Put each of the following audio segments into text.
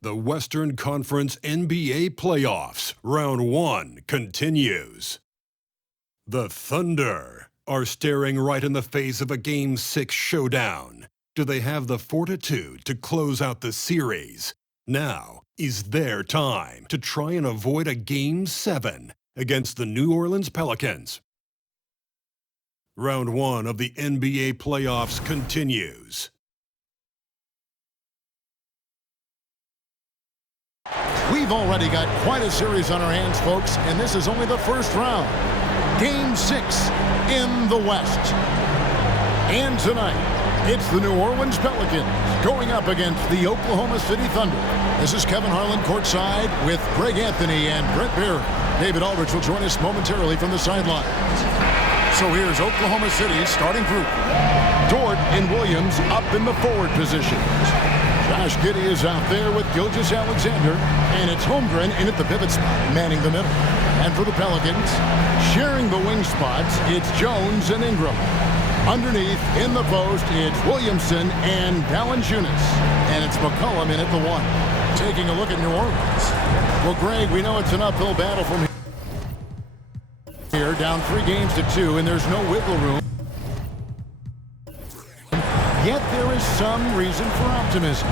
The Western Conference NBA Playoffs, Round 1 continues. The Thunder are staring right in the face of a Game 6 showdown. Do they have the fortitude to close out the series? Now is their time to try and avoid a Game 7 against the New Orleans Pelicans. Round 1 of the NBA Playoffs continues. We've already got quite a series on our hands, folks, and this is only the first round. Game 6 in the West. And tonight, it's the New Orleans Pelicans going up against the Oklahoma City Thunder. This is Kevin Harlan courtside with Greg Anthony and Brett Barry. David Aldridge will join us momentarily from the sidelines. So here's Oklahoma City's starting group. Dort and Williams up in the forward positions. Josh Giddey is out there with Gilgeous-Alexander, and it's Holmgren in at the pivot spot, manning the middle. And for the Pelicans, sharing the wing spots, it's Jones and Ingram. Underneath, in the post, it's Williamson and Valanciunas. And it's McCollum in at the 1. Taking a look at New Orleans. Well, Greg, we know it's an uphill battle from here, down 3-2, and there's no wiggle room. Yet there is some reason for optimism.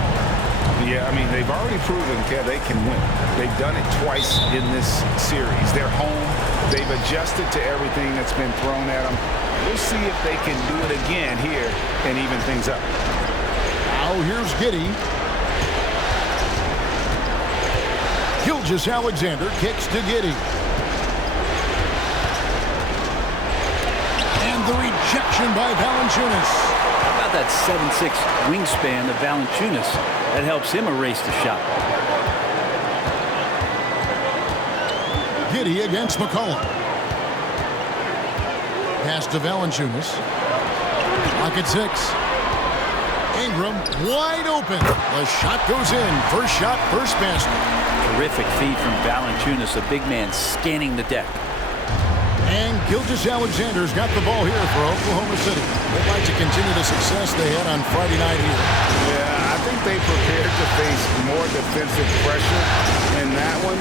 Yeah, I mean, they've already proven, Kev, they can win. They've done it twice in this series. They're home. They've adjusted to everything that's been thrown at them. We'll see if they can do it again here and even things up. Now here's Giddey. Gilgeous-Alexander kicks to Giddey. And the rejection by Valanciunas. That 7'6" wingspan of Valanciunas that helps him erase the shot. Giddey against McCollum. Pass to Valanciunas. Clock at 6. Ingram wide open. The shot goes in. First shot, first basket. Terrific feed from Valanciunas, a big man scanning the deck. And Gilgeous-Alexander's got the ball here for Oklahoma City. They'd like to continue the success they had on Friday night here. Yeah, I think they prepared to face more defensive pressure, and that one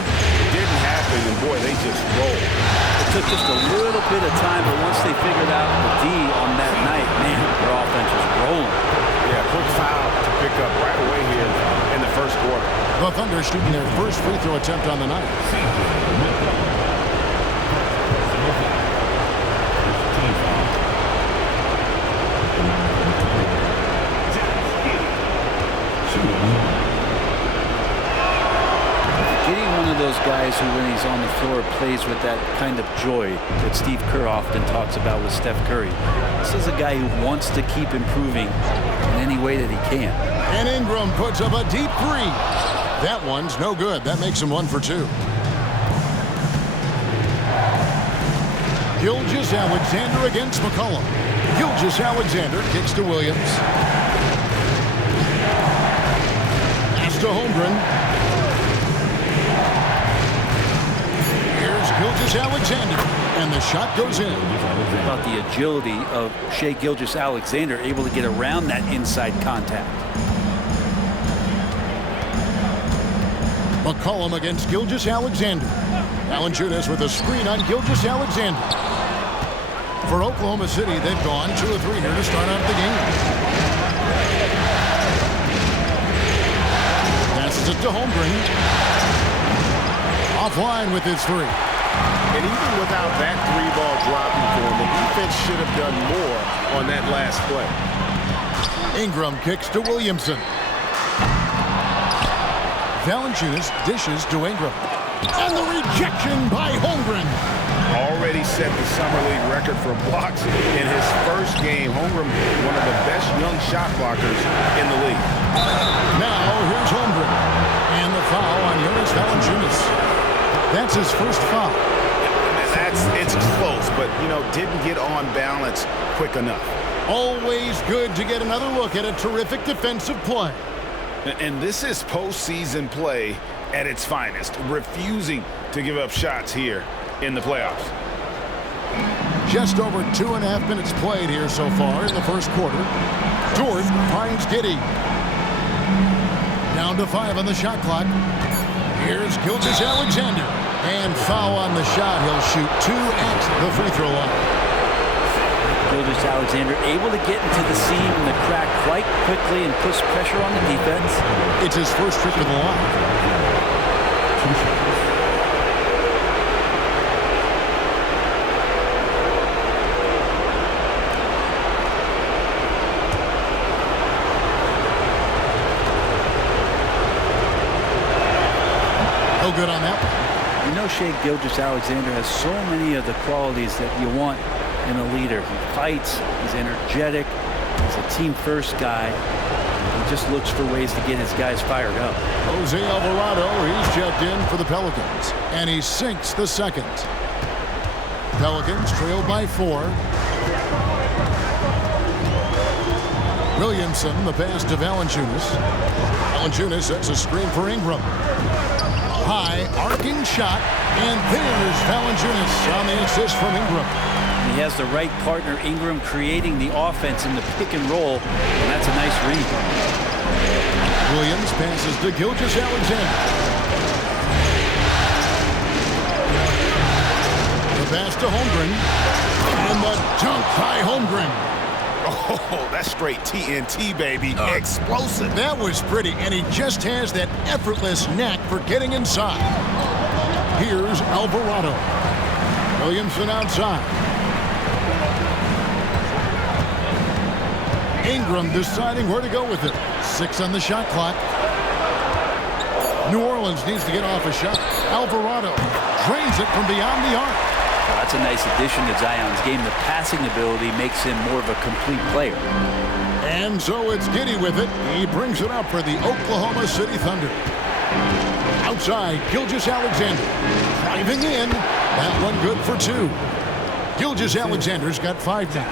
didn't happen, and boy, they just rolled. It took just a little bit of time, but once they figured out the D on that night, man, their offense was rolling. Yeah, quick foul to pick up right away here in the first quarter. The Thunder shooting their first free throw attempt on the night. Those guys who, when he's on the floor, plays with that kind of joy that Steve Kerr often talks about with Steph Curry. This is a guy who wants to keep improving in any way that he can. And Ingram puts up a deep 3. That one's no good. That makes him 1 for 2. Gilgeous-Alexander against McCollum. Gilgeous-Alexander kicks to Williams. Pass to Holmgren. Gilgeous-Alexander, and the shot goes in. About the agility of Shai Gilgeous-Alexander, able to get around that inside contact. McCollum against Gilgeous-Alexander. Valanciunas with a screen on Gilgeous-Alexander. For Oklahoma City, they've gone 2 of 3 here to start out the game. Passes it to Holmgren. Offline with his 3. And even without that 3-ball dropping for him, the defense should have done more on that last play. Ingram kicks to Williamson. Valanciunas dishes to Ingram. And the rejection by Holmgren. Already set the Summer League record for blocks in his first game. Holmgren, one of the best young shot blockers in the league. Now here's Holmgren. And the foul on Jonas Valanciunas. That's his first foul. It's close, but, didn't get on balance quick enough. Always good to get another look at a terrific defensive play. And this is postseason play at its finest, refusing to give up shots here in the playoffs. Just over 2.5 minutes played here so far in the first quarter. Dort finds Giddey. Down to 5 on the shot clock. Here's Gilgeous-Alexander. And foul on the shot. He'll shoot 2 at the free throw line. Gilgeous-Alexander able to get into the seam and the crack quite quickly and push pressure on the defense. It's his first trip to the line. No good on that one. You know, Shea Gilgeous-Alexander has so many of the qualities that you want in a leader. He fights, he's energetic, he's a team-first guy. He just looks for ways to get his guys fired up. Jose Alvarado, he's checked in for the Pelicans, and he sinks the second. Pelicans trail by 4. Williamson, the pass to Valanciunas. Valanciunas sets a screen for Ingram. High, arcing shot, and there's Valanciunas on the assist from Ingram. He has the right partner, Ingram, creating the offense in the pick and roll, and that's a nice read. Williams passes to Gilgeous-Alexander. The pass to Holmgren, and the dunk by Holmgren. Oh, that's straight TNT, baby. Explosive. That was pretty, and he just has that effortless knack for getting inside. Here's Alvarado. Williamson outside. Ingram deciding where to go with it. 6 on the shot clock. New Orleans needs to get off a shot. Alvarado drains it from beyond the arc. Well, that's a nice addition to Zion's game. The passing ability makes him more of a complete player. And so it's Giddey with it. He brings it up for the Oklahoma City Thunder. Outside, Gilgeous-Alexander. Driving in. That one good for 2. Gilgeous-Alexander's got 5 now.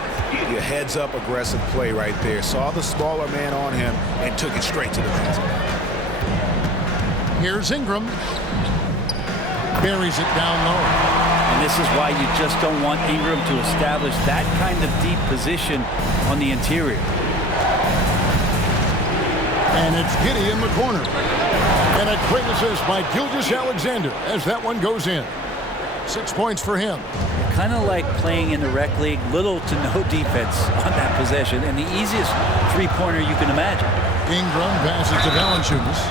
Your heads-up aggressive play right there. Saw the smaller man on him and took it straight to the basket. Here's Ingram. Buries it down low. And this is why you just don't want Ingram to establish that kind of deep position on the interior. And it's Giddey in the corner. And a quick assist by Gilgeous-Alexander as that one goes in. 6 points for him. Kind of like playing in the rec league, little to no defense on that possession, and the easiest three-pointer you can imagine. Ingram passes to Valanciunas.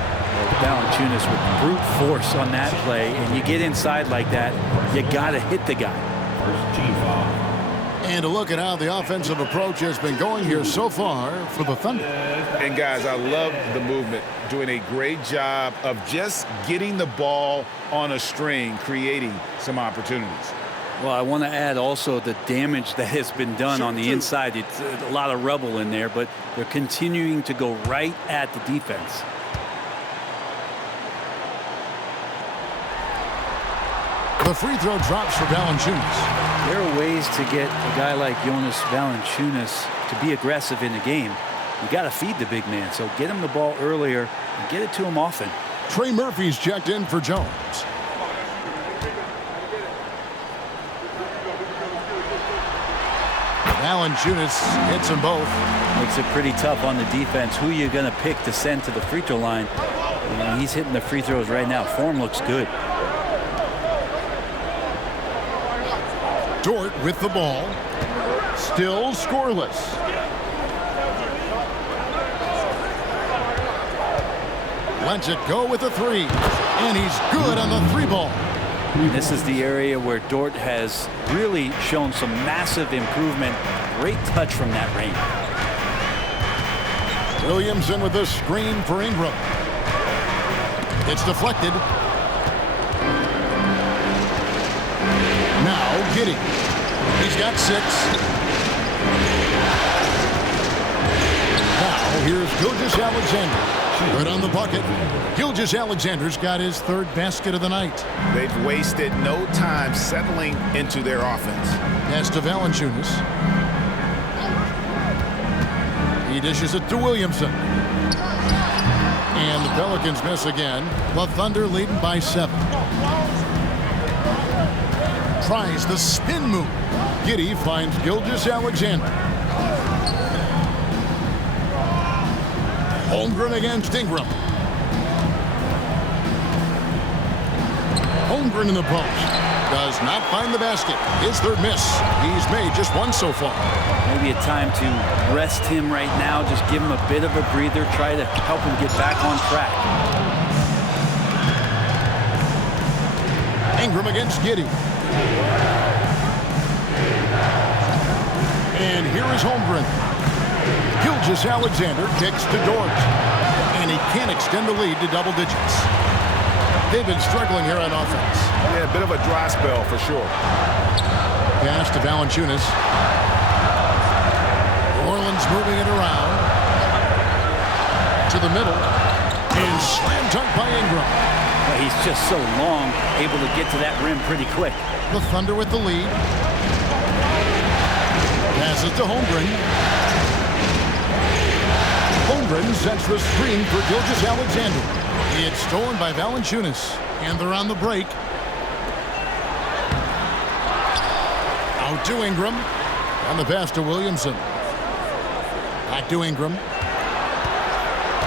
Valanciunas with brute force on that play, and you get inside like that, you got to hit the guy. And a look at how the offensive approach has been going here so far for the Thunder. And guys, I love the movement. Doing a great job of just getting the ball on a string, creating some opportunities. Well, I want to add also the damage that has been done on the inside. It's a lot of rubble in there, but they're continuing to go right at the defense. The free throw drops for Valanciunas. There are ways to get a guy like Jonas Valanciunas to be aggressive in the game. You got to feed the big man, so get him the ball earlier and get it to him often. Trey Murphy's checked in for Jones. Valanciunas hits them both. Makes it pretty tough on the defense. Who you going to pick to send to the free throw line? And he's hitting the free throws right now. Form looks good. Dort with the ball. Still scoreless. Lets it go with a 3. And he's good on the 3 ball. This is the area where Dort has really shown some massive improvement. Great touch from that range. Williamson with a screen for Ingram. It's deflected. Now Giddey. He's got 6. Now here's Gilgeous-Alexander. Right on the bucket. Gilgeous-Alexander's got his 3rd basket of the night. They've wasted no time settling into their offense. Pass to Valanciunas. He dishes it to Williamson. And the Pelicans miss again. The Thunder leading by 7. Tries the spin move. Giddey finds Gilgeous-Alexander. Holmgren against Ingram. Holmgren in the post. Does not find the basket. His third miss. He's made just one so far. Maybe a time to rest him right now. Just give him a bit of a breather. Try to help him get back on track. Ingram against Giddey. And here is Holmgren. Gilgeous-Alexander kicks to Dort. And he can't extend the lead to double digits. They've been struggling here on offense. Yeah, a bit of a dry spell for sure. Pass to Valanciunas. New Orleans moving it around. To the middle. And slam dunk by Ingram. Well, he's just so long, able to get to that rim pretty quick. The Thunder with the lead. Passes to Holmgren. Holmgren sets the screen for Gilgeous-Alexander. It's stolen by Valanciunas. And they're on the break. Out to Ingram. On the pass to Williamson. Back to Ingram.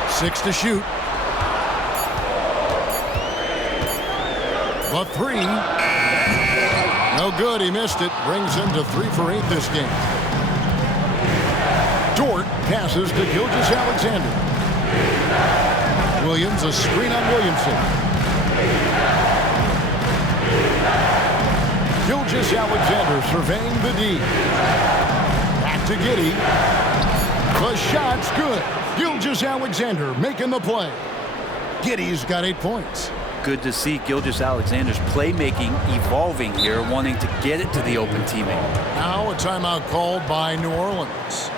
6 to shoot. The three. No good. He missed it. Brings him to 3 for 8 this game. Dort passes to Gilgeous-Alexander. Williams, a screen on Williamson. Gilgeous-Alexander surveying the D. Back to Giddey. The shot's good. Gilgeous-Alexander making the play. Giddey's got 8 points. Good to see Gilgeous-Alexander's playmaking evolving here, wanting to get it to the open teammate. Now a timeout called by New Orleans.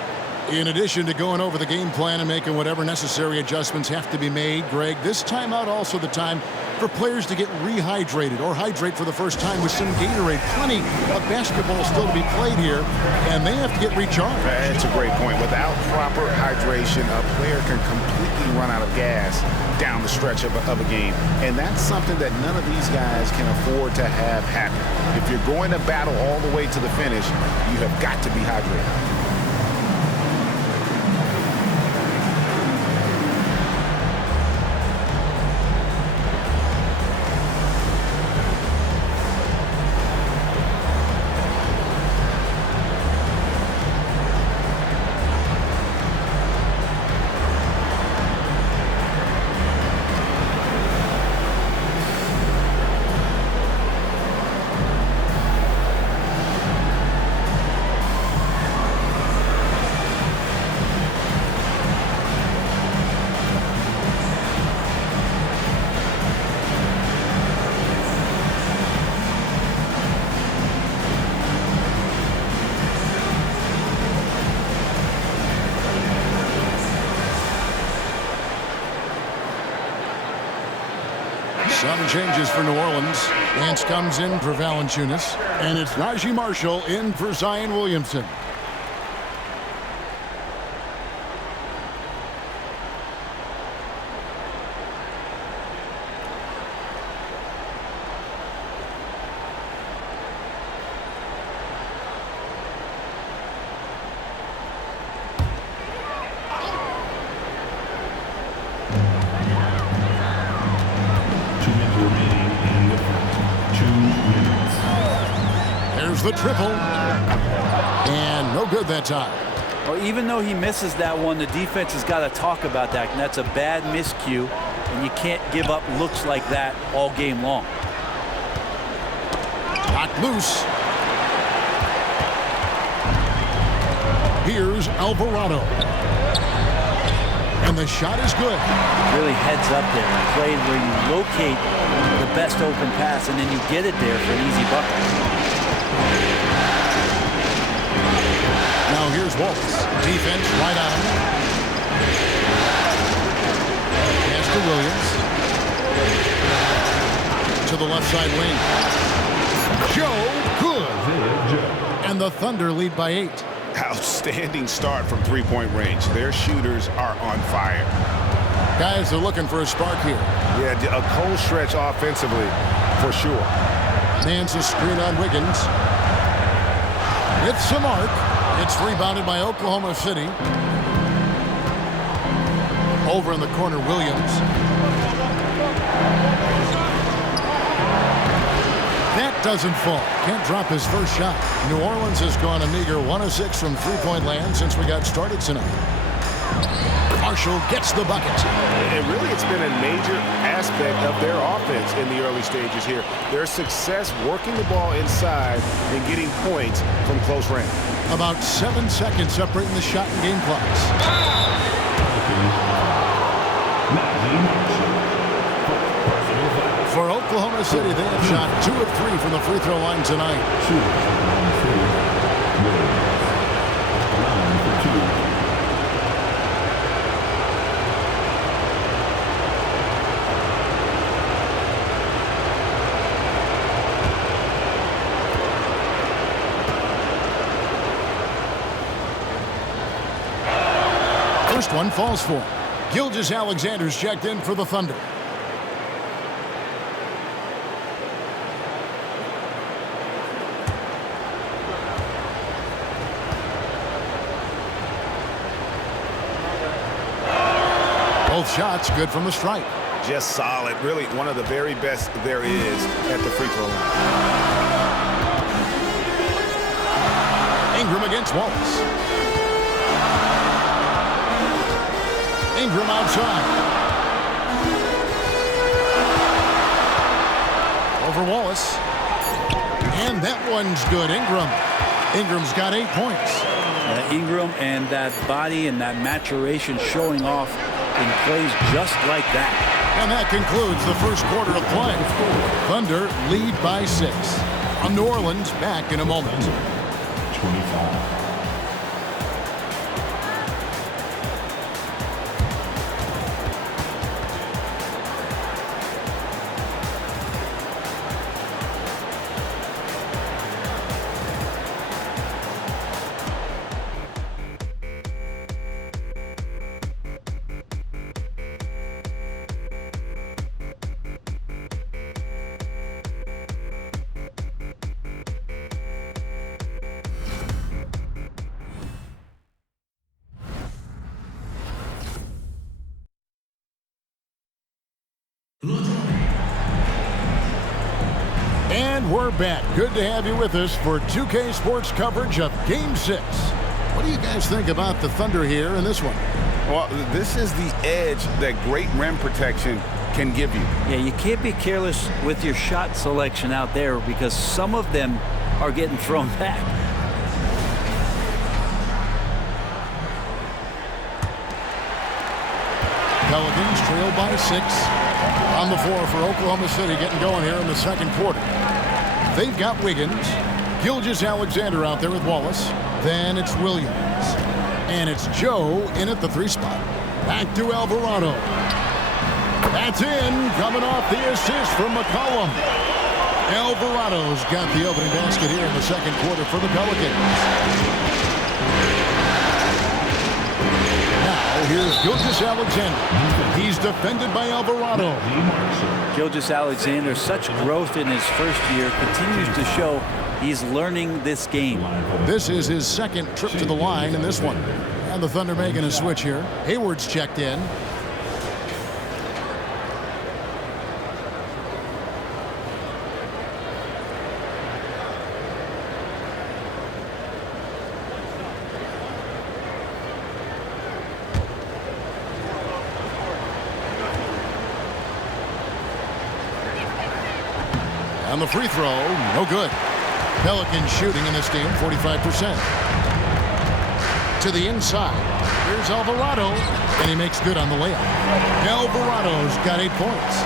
In addition to going over the game plan and making whatever necessary adjustments have to be made, Greg, this timeout also the time for players to get rehydrated or hydrate for the first time with some Gatorade. Plenty of basketball still to be played here, and they have to get recharged. That's a great point. Without proper hydration, a player can completely run out of gas down the stretch of a game, and that's something that none of these guys can afford to have happen. If you're going to battle all the way to the finish, you have got to be hydrated. Some changes for New Orleans. Nance comes in for Valanciunas. And it's Najee Marshall in for Zion Williamson. The triple. And no good that time. Well, even though he misses that one, the defense has got to talk about that, and that's a bad miscue, and you can't give up looks like that all game long. Knocked loose. Here's Alvarado. And the shot is good. Really heads up there. A play where you locate the best open pass, and then you get it there for an easy bucket. Now here's Waltz. Defense right on him. Pass to Williams. To the left side wing. Joe, good. And the Thunder lead by 8. Outstanding start from three-point range. Their shooters are on fire. Guys are looking for a spark here. Yeah, a cold stretch offensively for sure. Nance a screen on Wiggins. It's a mark. It's rebounded by Oklahoma City. Over in the corner, Williams. That doesn't fall. Can't drop his first shot. New Orleans has gone a meager 1 of 6 from three-point land since we got started tonight. Marshall gets the bucket. And really, it's been a major aspect of their offense in the early stages here. Their success working the ball inside and getting points from close range. About 7 seconds separating the shot and game clocks. For Oklahoma City, they have shot 2 of 3 from the free throw line tonight. First one falls for him. Gilgeous-Alexander's checked in for the Thunder. Both shots good from the stripe. Just solid. Really one of the very best there is at the free throw line. Ingram against Wallace. Ingram outside. Over Wallace. And that one's good. Ingram's got 8 points. Ingram and that body and that maturation showing off in plays just like that. And that concludes the first quarter of play. Thunder lead by 6. From New Orleans, back in a moment. 25. And we're back. Good to have you with us for 2K Sports coverage of Game 6. What do you guys think about the Thunder here in this one? Well, this is the edge that great rim protection can give you. Yeah, you can't be careless with your shot selection out there because some of them are getting thrown back. Pelicans trail by 6. On the floor for Oklahoma City, getting going here in the second quarter. They've got Wiggins. Gilgeous-Alexander out there with Wallace. Then it's Williams. And it's Joe in at the 3 spot. Back to Alvarado. That's in. Coming off the assist from McCollum. Alvarado's got the opening basket here in the second quarter for the Pelicans. Here's Gilgeous-Alexander. He's defended by Alvarado. Gilgeous-Alexander, such growth in his first year, continues to show he's learning this game. This is his second trip to the line in this one. And the Thunder making a switch here. Hayward's checked in. On the free throw, no good. Pelicans shooting in this game 45%. To the inside. Here's Alvarado, and he makes good on the layup. Alvarado's got 8 points.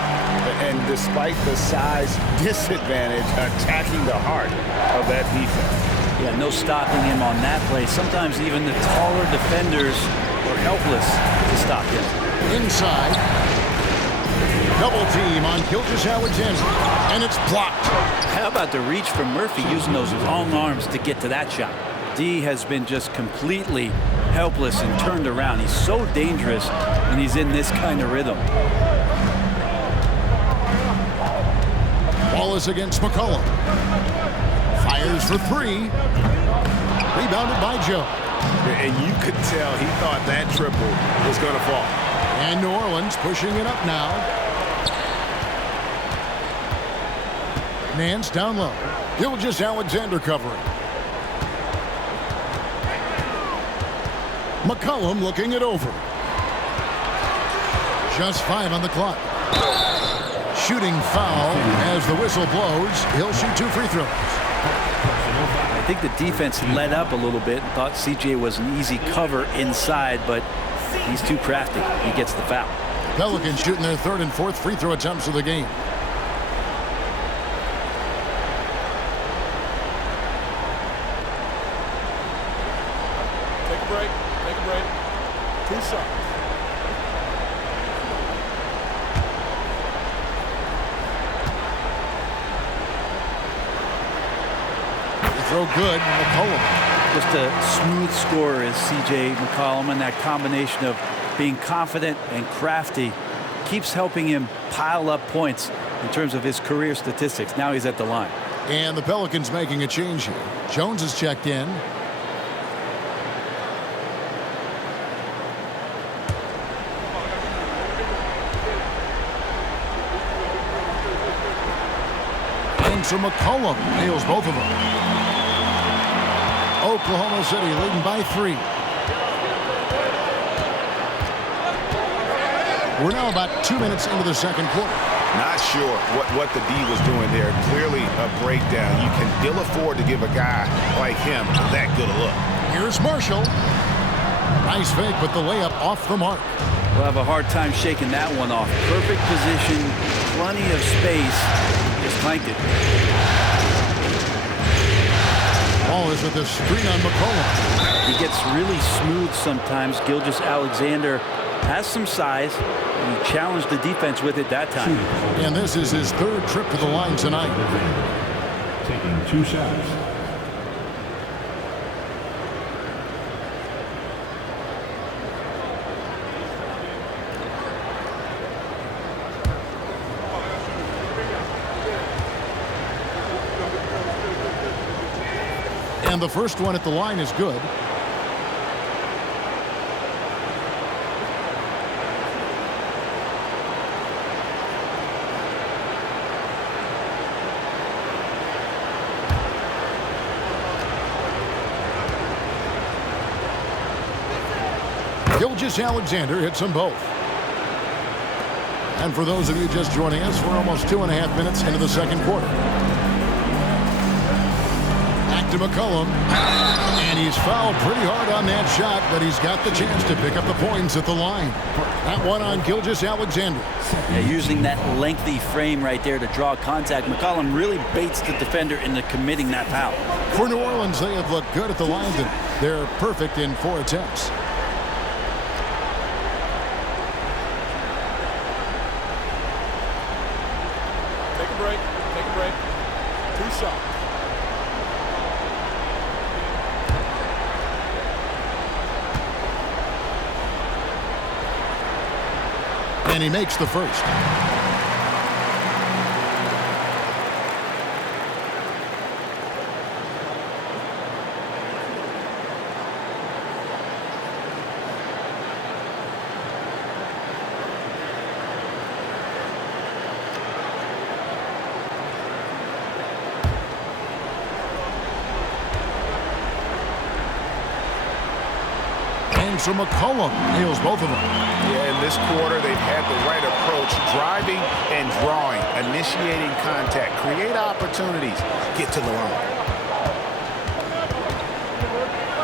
And despite the size disadvantage, attacking the heart of that defense. Yeah, no stopping him on that play. Sometimes even the taller defenders are helpless to stop him. Inside. Double team on Gilgeous-Alexander, and it's blocked. How about the reach from Murphy using those long arms to get to that shot? D has been just completely helpless and turned around. He's so dangerous when he's in this kind of rhythm. Wallace against McCollum. Fires for 3. Rebounded by Joe. And you could tell he thought that triple was going to fall. And New Orleans pushing it up now. Nance down low. Gilgeous-Alexander covering. McCollum looking it over. Just 5 on the clock. Shooting foul as the whistle blows. He'll shoot 2 free throws. I think the defense let up a little bit and thought CJ was an easy cover inside, but he's too crafty. He gets the foul. Pelicans shooting their 3rd and 4th free throw attempts of the game. Take a break. Take a break. 2 shots. Throw good. McCollum. Just a smooth scorer is C.J. McCollum, and that combination of being confident and crafty keeps helping him pile up points in terms of his career statistics. Now he's at the line. And the Pelicans making a change here. Jones is checked in. And so McCollum nails both of them. Oklahoma City leading by 3. We're now about 2 minutes into the second quarter. Not sure what the D was doing there. Clearly a breakdown. You can ill afford to give a guy like him that good a look. Here's Marshall. Nice fake, but the layup off the mark. We'll have a hard time shaking that one off. Perfect position, plenty of space. Just clanked it. Ball is with the screen on McCollum. He gets really smooth sometimes. Gilgeous-Alexander has some size, and he challenged the defense with it that time. And this is his 3rd trip to the line tonight. Taking 2 shots. And the first one at the line is good. Gilgeous-Alexander hits them both. And for those of you just joining us, we're almost 2.5 minutes into the second quarter. Back to McCollum. And he's fouled pretty hard on that shot, but he's got the chance to pick up the points at the line. That one on Gilgeous-Alexander. Yeah, using that lengthy frame right there to draw contact, McCollum really baits the defender into committing that foul. For New Orleans, they have looked good at the line. They're perfect in 4 attempts. Take a break. Take a break. 2 shots. And he makes the first. And so McCollum nails both of them. Yeah, in this quarter, they've had the right approach, driving and drawing, initiating contact, create opportunities, get to the line.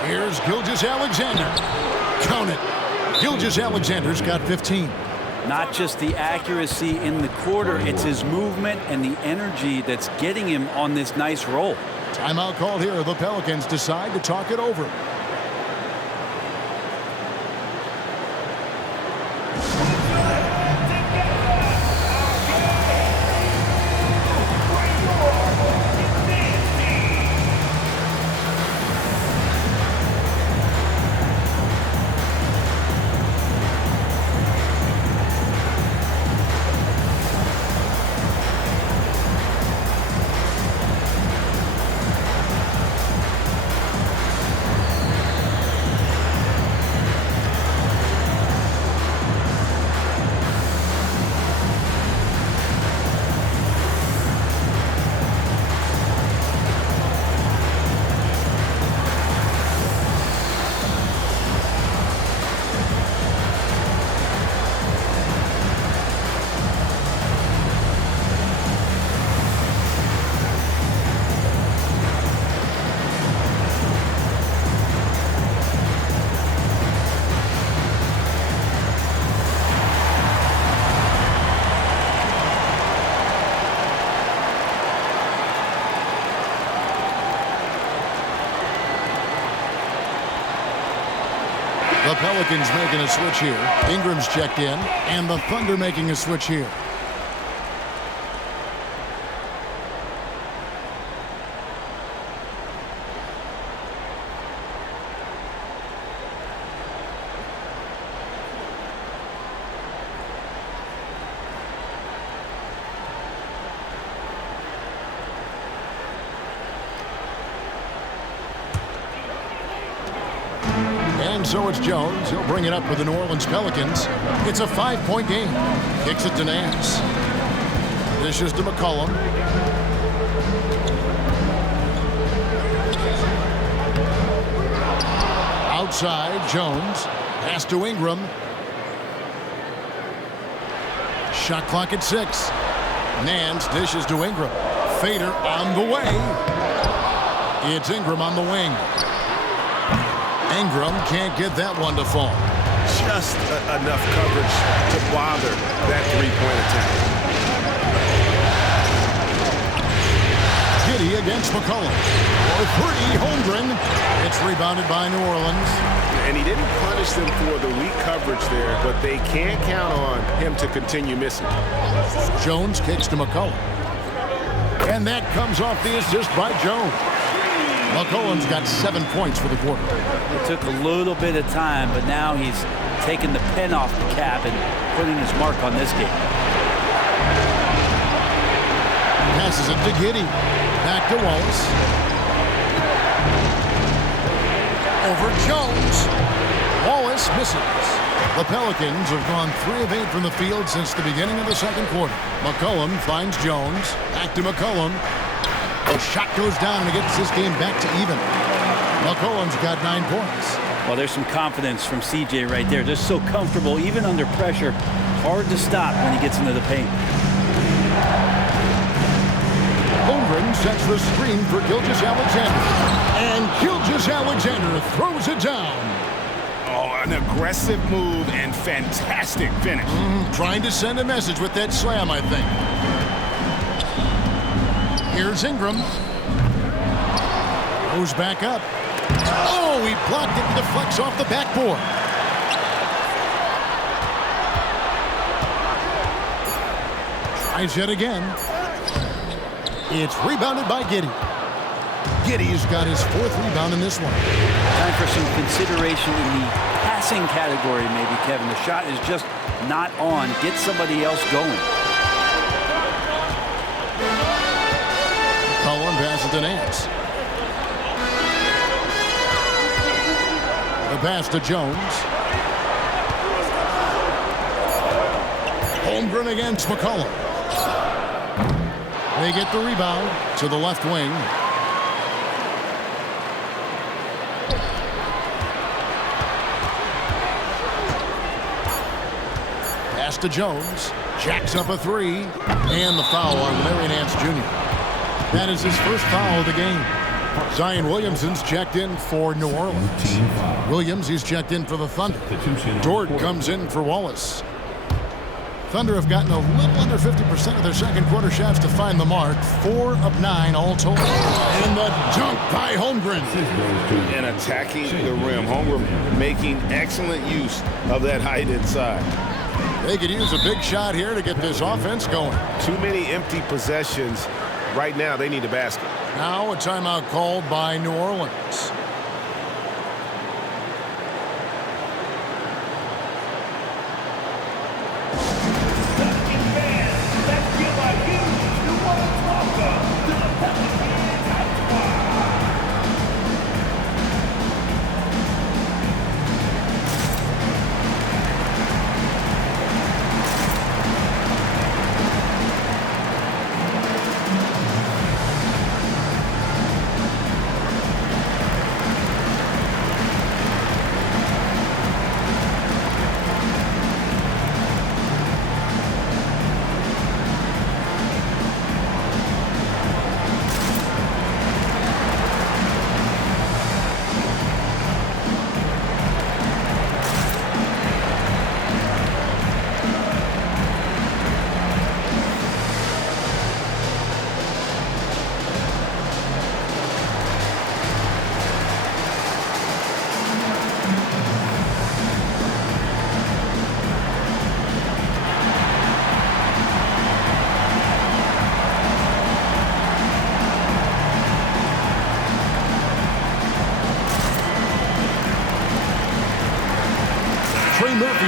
Here's Gilgeous-Alexander. Count it. Gilgeous-Alexander's got 15. Not just the accuracy in the quarter, it's his movement and the energy that's getting him on this nice roll. Timeout called here. The Pelicans decide to talk it over. Pelicans making a switch here. Ingram's checked in, and the Thunder making a switch here. And so it's Jones. He'll bring it up for the New Orleans Pelicans. It's a 5-point game. Kicks it to Nance. Dishes to McCollum. Outside, Jones. Pass to Ingram. Shot clock at 6. Nance dishes to Ingram. Fader on the way. It's Ingram on the wing. Ingram can't get that one to fall. Just enough coverage to bother that three-point attempt. Giddey against McCollum. For 3, Holmgren. It's rebounded by New Orleans. And he didn't punish them for the weak coverage there, but they can't count on him to continue missing. Jones kicks to McCollum. And that comes off the assist by Jones. McCollum's got 7 points for the quarter. It took a little bit of time, but now he's taking the pen off the cap and putting his mark on this game. Passes it to Giddey. Back to Wallace. Over Jones. Wallace misses. The Pelicans have gone 3 of 8 from the field since the beginning of the second quarter. McCollum finds Jones. Back to McCollum. The shot goes down and it gets this game back to even. McCollum's got 9 points. Well, there's some confidence from CJ right there. Just so comfortable, even under pressure. Hard to stop when he gets into the paint. Holmgren sets the screen for Gilgeous-Alexander. And Gilgeous-Alexander throws it down. Oh, an aggressive move and fantastic finish. Trying to send a message with that slam, I think. Here's Ingram. Goes back up. Oh, he blocked it and deflects off the backboard. Tries yet again. It's rebounded by Giddey. Giddey's got his 4th rebound in this one. Time for some consideration in the passing category, maybe, Kevin. The shot is just not on. Get somebody else going. Cullen passes to Nance. The pass to Jones. Holmgren against McCollum. They get the rebound to the left wing. Pass to Jones. Jacks up a 3. And the foul on Larry Nance Jr. That is his first foul of the game. Zion Williamson's checked in for New Orleans. Williams, he's checked in for the Thunder. Dort comes in for Wallace. Thunder have gotten a little under 50% of their second quarter shots to find the mark. 4 of 9 all told. And the dunk by Holmgren. And attacking the rim. Holmgren making excellent use of that height inside. They could use a big shot here to get this offense going. Too many empty possessions. Right now, they need a basket. Now a timeout called by New Orleans.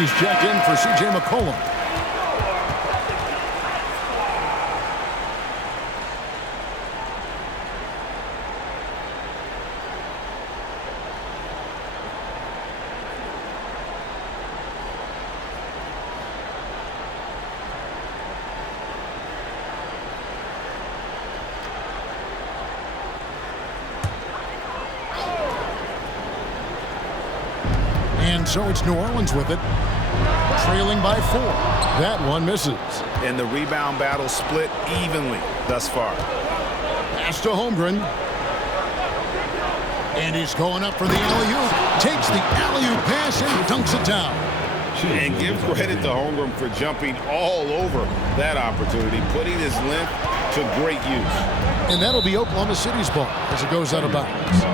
He's checked in for C.J. McCollum. And so it's New Orleans with it, trailing by 4. That one misses. And the rebound battle split evenly thus far. Pass to Holmgren. And he's going up for the alley-oop. Takes the alley-oop pass and dunks it down. And give credit to Holmgren for jumping all over that opportunity, putting his length to great use. And that'll be Oklahoma City's ball as it goes out of bounds.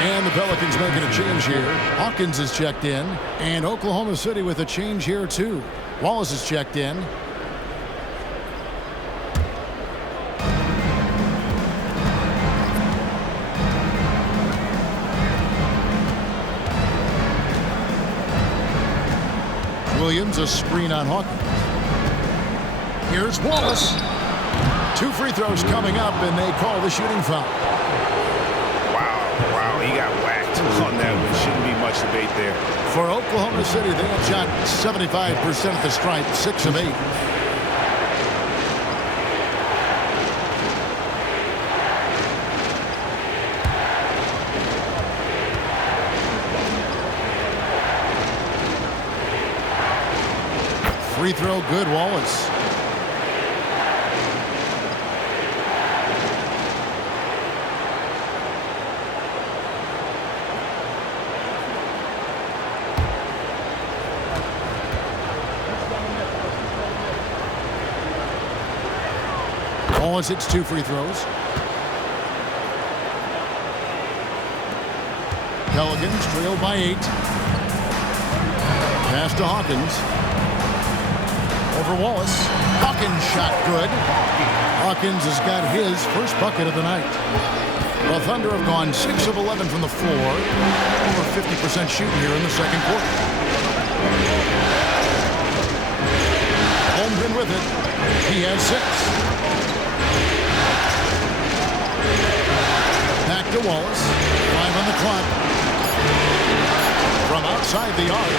And the Pelicans making a change here. Hawkins is checked in. And Oklahoma City with a change here, too. Wallace is checked in. Williams, a screen on Hawkins. Here's Wallace. 2 free throws coming up, and they call the shooting foul. Wow, he got whacked on that one. Shouldn't be much debate there. For Oklahoma City, they have shot 75% at the stripe, 6 of 8. Free throw good, Wallace. Wallace hits 2 free throws. Pelicans trail by 8. Pass to Hawkins. Over Wallace. Hawkins shot good. Hawkins has got his first bucket of the night. The Thunder have gone 6 of 11 from the floor. Over 50% shooting here in the second quarter. Holmgren with it. He has 6. Back to Wallace. 5 on the clock. From outside the arc.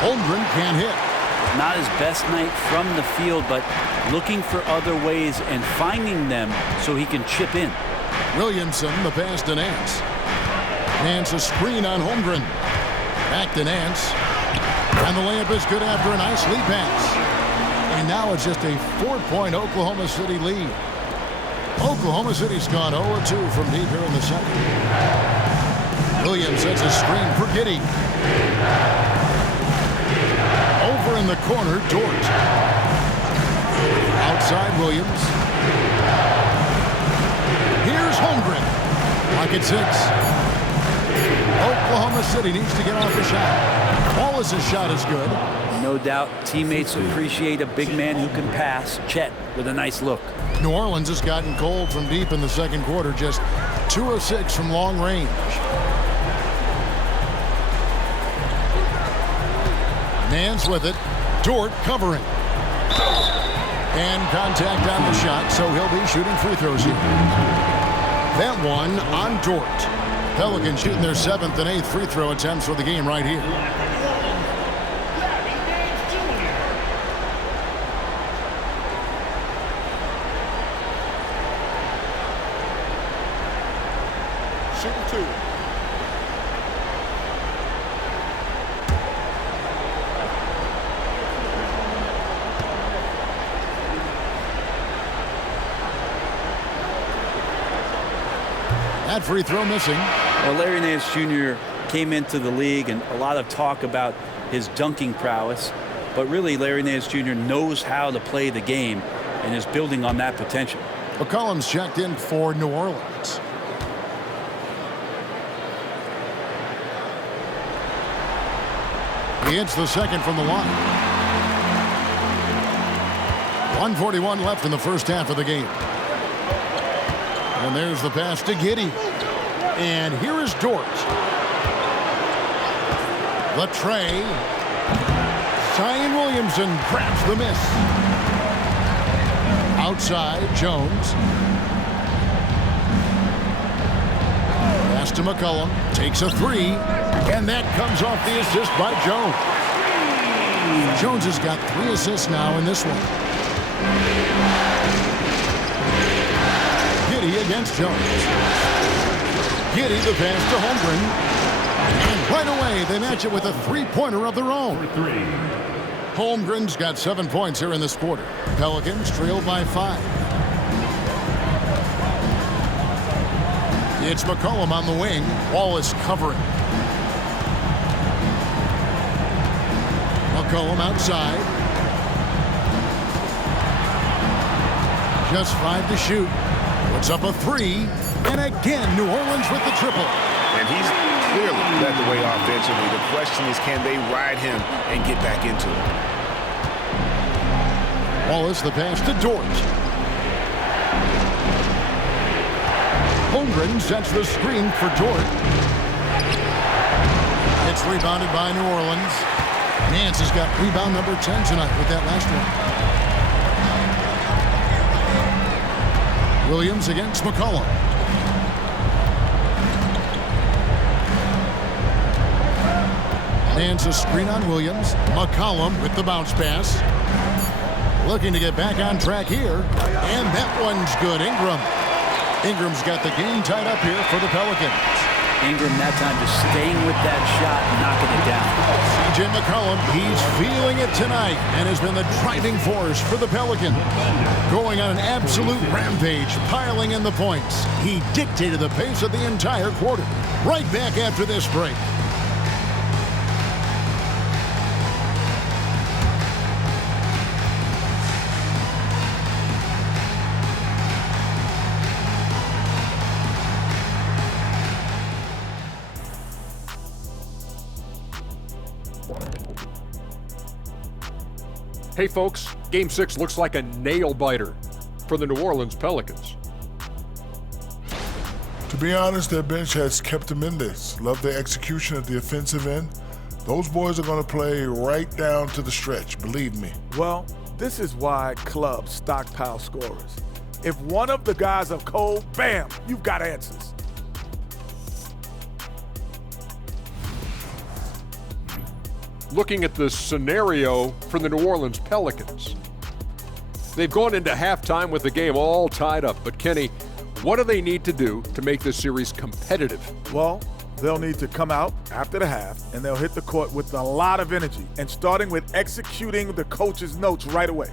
Holmgren can't hit. Not his best night from the field, but looking for other ways and finding them so he can chip in. Williamson, the pass to Nance. Nance a screen on Holmgren. Back to Nance. And the layup is good after a nice lead pass. And now it's just a 4-point Oklahoma City lead. Oklahoma City's gone 0-2 from deep here in the second. Williams sets a screen for Giddey. Over in the corner, Dort. Outside Williams. Here's Holmgren. Pocket 6. Oklahoma City needs to get off a shot. Wallace's shot is good. No doubt teammates appreciate a big man who can pass. Chet with a nice look. New Orleans has gotten cold from deep in the second quarter. Just 2 of 6 from long range. Nance with it. Dort covering. And contact on the shot, so he'll be shooting free throws here. That one on Dort. Pelicans shooting their 7th and 8th free throw attempts for the game right here. Shooting 2. That free throw missing. Well, Larry Nance Jr. came into the league and a lot of talk about his dunking prowess. But really, Larry Nance Jr. knows how to play the game and is building on that potential. McCollum's checked in for New Orleans. He hits the second from the line. 1:41 left in the first half of the game. And there's the pass to Giddey. And here is Dort. The tray. Zion Williamson grabs the miss. Outside, Jones. Pass to McCollum. Takes a three. And that comes off the assist by Jones. Jones has got 3 assists now in this one. Giddey against Jones. Giddey the pass to Holmgren. And right away they match it with a three-pointer of their own. Holmgren's got 7 points here in this quarter. Pelicans trail by 5. It's McCollum on the wing. Wallace covering. McCollum outside. Just 5 to shoot. Puts up a 3. And again, New Orleans with the triple. And he's clearly led the way offensively. The question is, can they ride him and get back into it? Wallace the pass to Dort. Holmgren sets the screen for Dort. It's rebounded by New Orleans. Nance has got rebound number 10 tonight with that last one. Williams against McCollum. Nance a screen on Williams. McCollum with the bounce pass. Looking to get back on track here. And that one's good. Ingram's got the game tied up here for the Pelicans. Ingram that time just staying with that shot and knocking it down. C.J. McCollum, he's feeling it tonight and has been the driving force for the Pelicans. Going on an absolute rampage, piling in the points. He dictated the pace of the entire quarter. Right back after this break. Hey folks, Game 6 looks like a nail-biter for the New Orleans Pelicans. To be honest, their bench has kept them in this. Love their execution at the offensive end. Those boys are going to play right down to the stretch, believe me. Well, this is why clubs stockpile scorers. If one of the guys are cold, bam, you've got answers. Looking at the scenario for the New Orleans Pelicans. They've gone into halftime with the game all tied up. But Kenny, what do they need to do to make this series competitive? Well, they'll need to come out after the half, and they'll hit the court with a lot of energy, and starting with executing the coach's notes right away.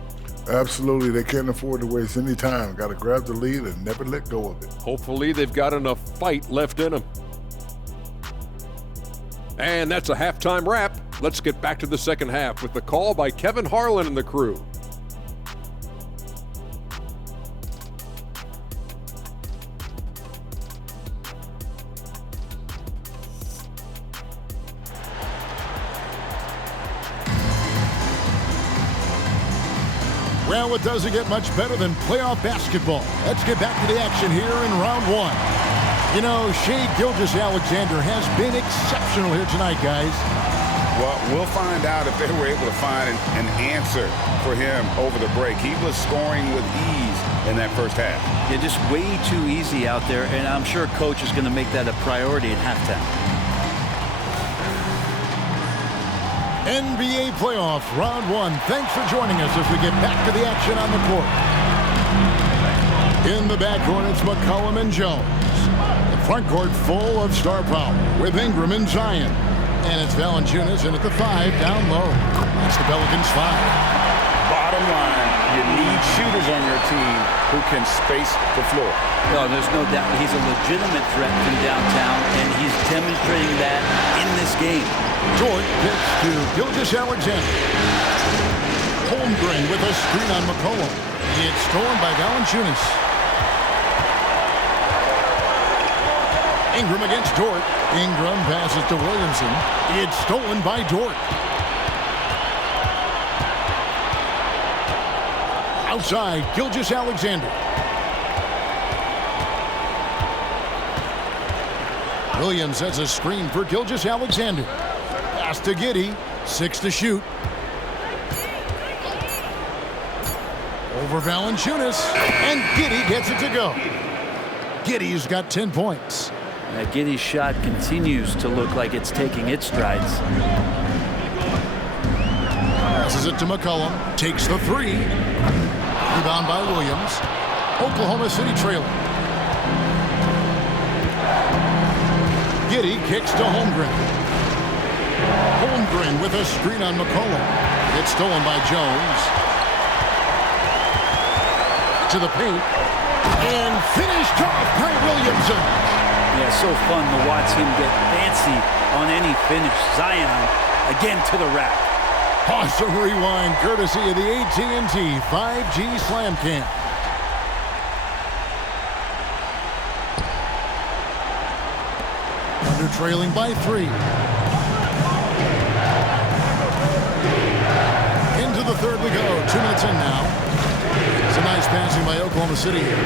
Absolutely, they can't afford to waste any time. Got to grab the lead and never let go of it. Hopefully they've got enough fight left in them. And that's a halftime wrap. Let's get back to the second half with the call by Kevin Harlan and the crew. Well, it doesn't get much better than playoff basketball. Let's get back to the action here in round 1. You know, Shai Gilgeous-Alexander has been exceptional here tonight, guys. Well, we'll find out if they were able to find an answer for him over the break. He was scoring with ease in that first half. Yeah, just way too easy out there, and I'm sure coach is going to make that a priority at halftime. NBA playoff round 1. Thanks for joining us as we get back to the action on the court. In the backcourt, it's McCollum and Jones. The front court full of star power with Ingram and Zion. And it's Valanciunas in at the 5 down low. That's the Pelicans 5. Bottom line, you need shooters on your team who can space the floor. No, there's no doubt he's a legitimate threat from downtown, and he's demonstrating that in this game. Dort pitch to Gilgeous-Alexander. Holmgren with a screen on McCollum. It's stolen by Valanciunas. Ingram against Dort. Ingram passes to Williamson. It's stolen by Dort. Outside, Gilgeous-Alexander. Williams has a screen for Gilgeous-Alexander. Pass to Giddey. 6 to shoot. Over Valanciunas, and Giddey gets it to go. Giddey's got 10 points. Giddey's shot continues to look like it's taking its strides. Passes it to McCollum. Takes the three. Rebound by Williams. Oklahoma City trailing. Giddey kicks to Holmgren. Holmgren with a screen on McCollum. It's stolen by Jones. To the paint. And finished off by Williamson. Yeah, so fun to watch him get fancy on any finish. Zion again to the rack. Awesome rewind courtesy of the AT&T 5G Slam Cam. Thunder trailing by 3. Into the third we go. 2 minutes in now. Some nice passing by Oklahoma City here.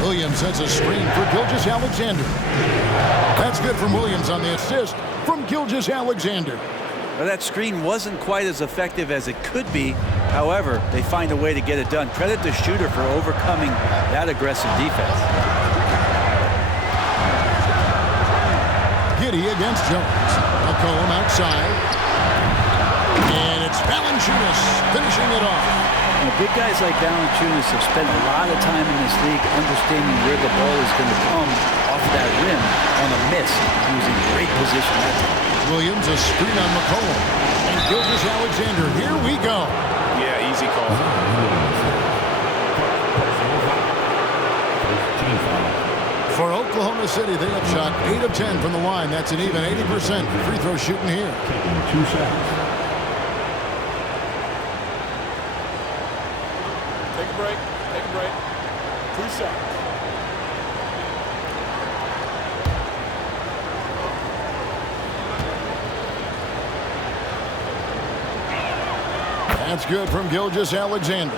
Williams sets a screen for Gilgeous-Alexander. That's good from Williams on the assist from Gilgeous-Alexander. Well, that screen wasn't quite as effective as it could be. However, they find a way to get it done. Credit the shooter for overcoming that aggressive defense. Giddey against Jones. McCollum outside. And it's Valanciunas finishing it off. Big guys like Valanciunas have spent a lot of time in this league understanding where the ball is going to come off that rim on a miss. He was in great position that time. Williams, a screen on McCollum. And Gilgeous-Alexander, here we go. Yeah, easy call. For Oklahoma City, they have shot 8 of 10 from the line. That's an even 80% free throw shooting here. Taking 2 shots. Take a break. Take a break. 2 shots. That's good from Gilgeous-Alexander.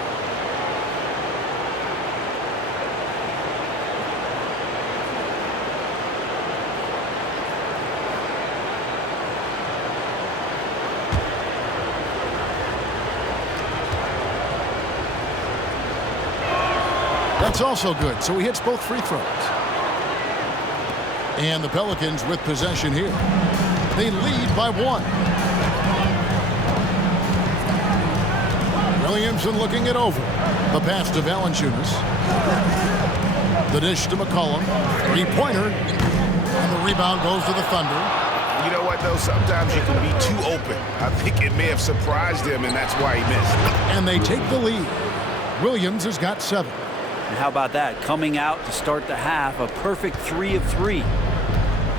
That's also good, so he hits both free throws. And the Pelicans with possession here. They lead by 1. Williamson looking it over. The pass to Valanciunas. The dish to McCollum. Three-pointer. And the rebound goes to the Thunder. You know what, though? Sometimes you can be too open. I think it may have surprised him, and that's why he missed. And they take the lead. Williams has got 7. And how about that? Coming out to start the half, a perfect 3 of 3.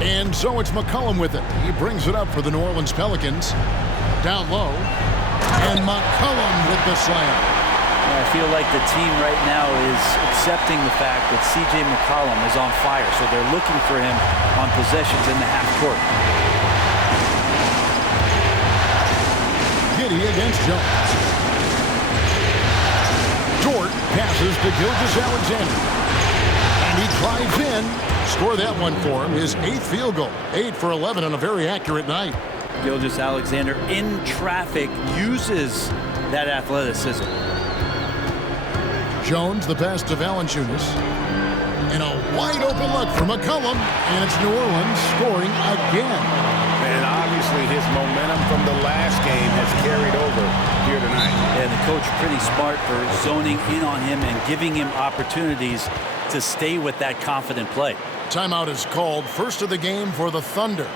And so it's McCollum with it. He brings it up for the New Orleans Pelicans. Down low. And McCollum with the slam. I feel like the team right now is accepting the fact that C.J. McCollum is on fire, so they're looking for him on possessions in the half court. Giddey against Jones. Dort passes to Gilgeous-Alexander. And he drives in. Score that one for him. His 8th field goal. 8 for 11 on a very accurate night. Gilgeous-Alexander in traffic uses that athleticism. Jones, the pass to Valanciunas. And a wide open look for McCollum. And it's New Orleans scoring again. And obviously his momentum from the last game has carried over here tonight. Yeah, the coach pretty smart for zoning in on him and giving him opportunities to stay with that confident play. Timeout is called. First of the game for the Thunder.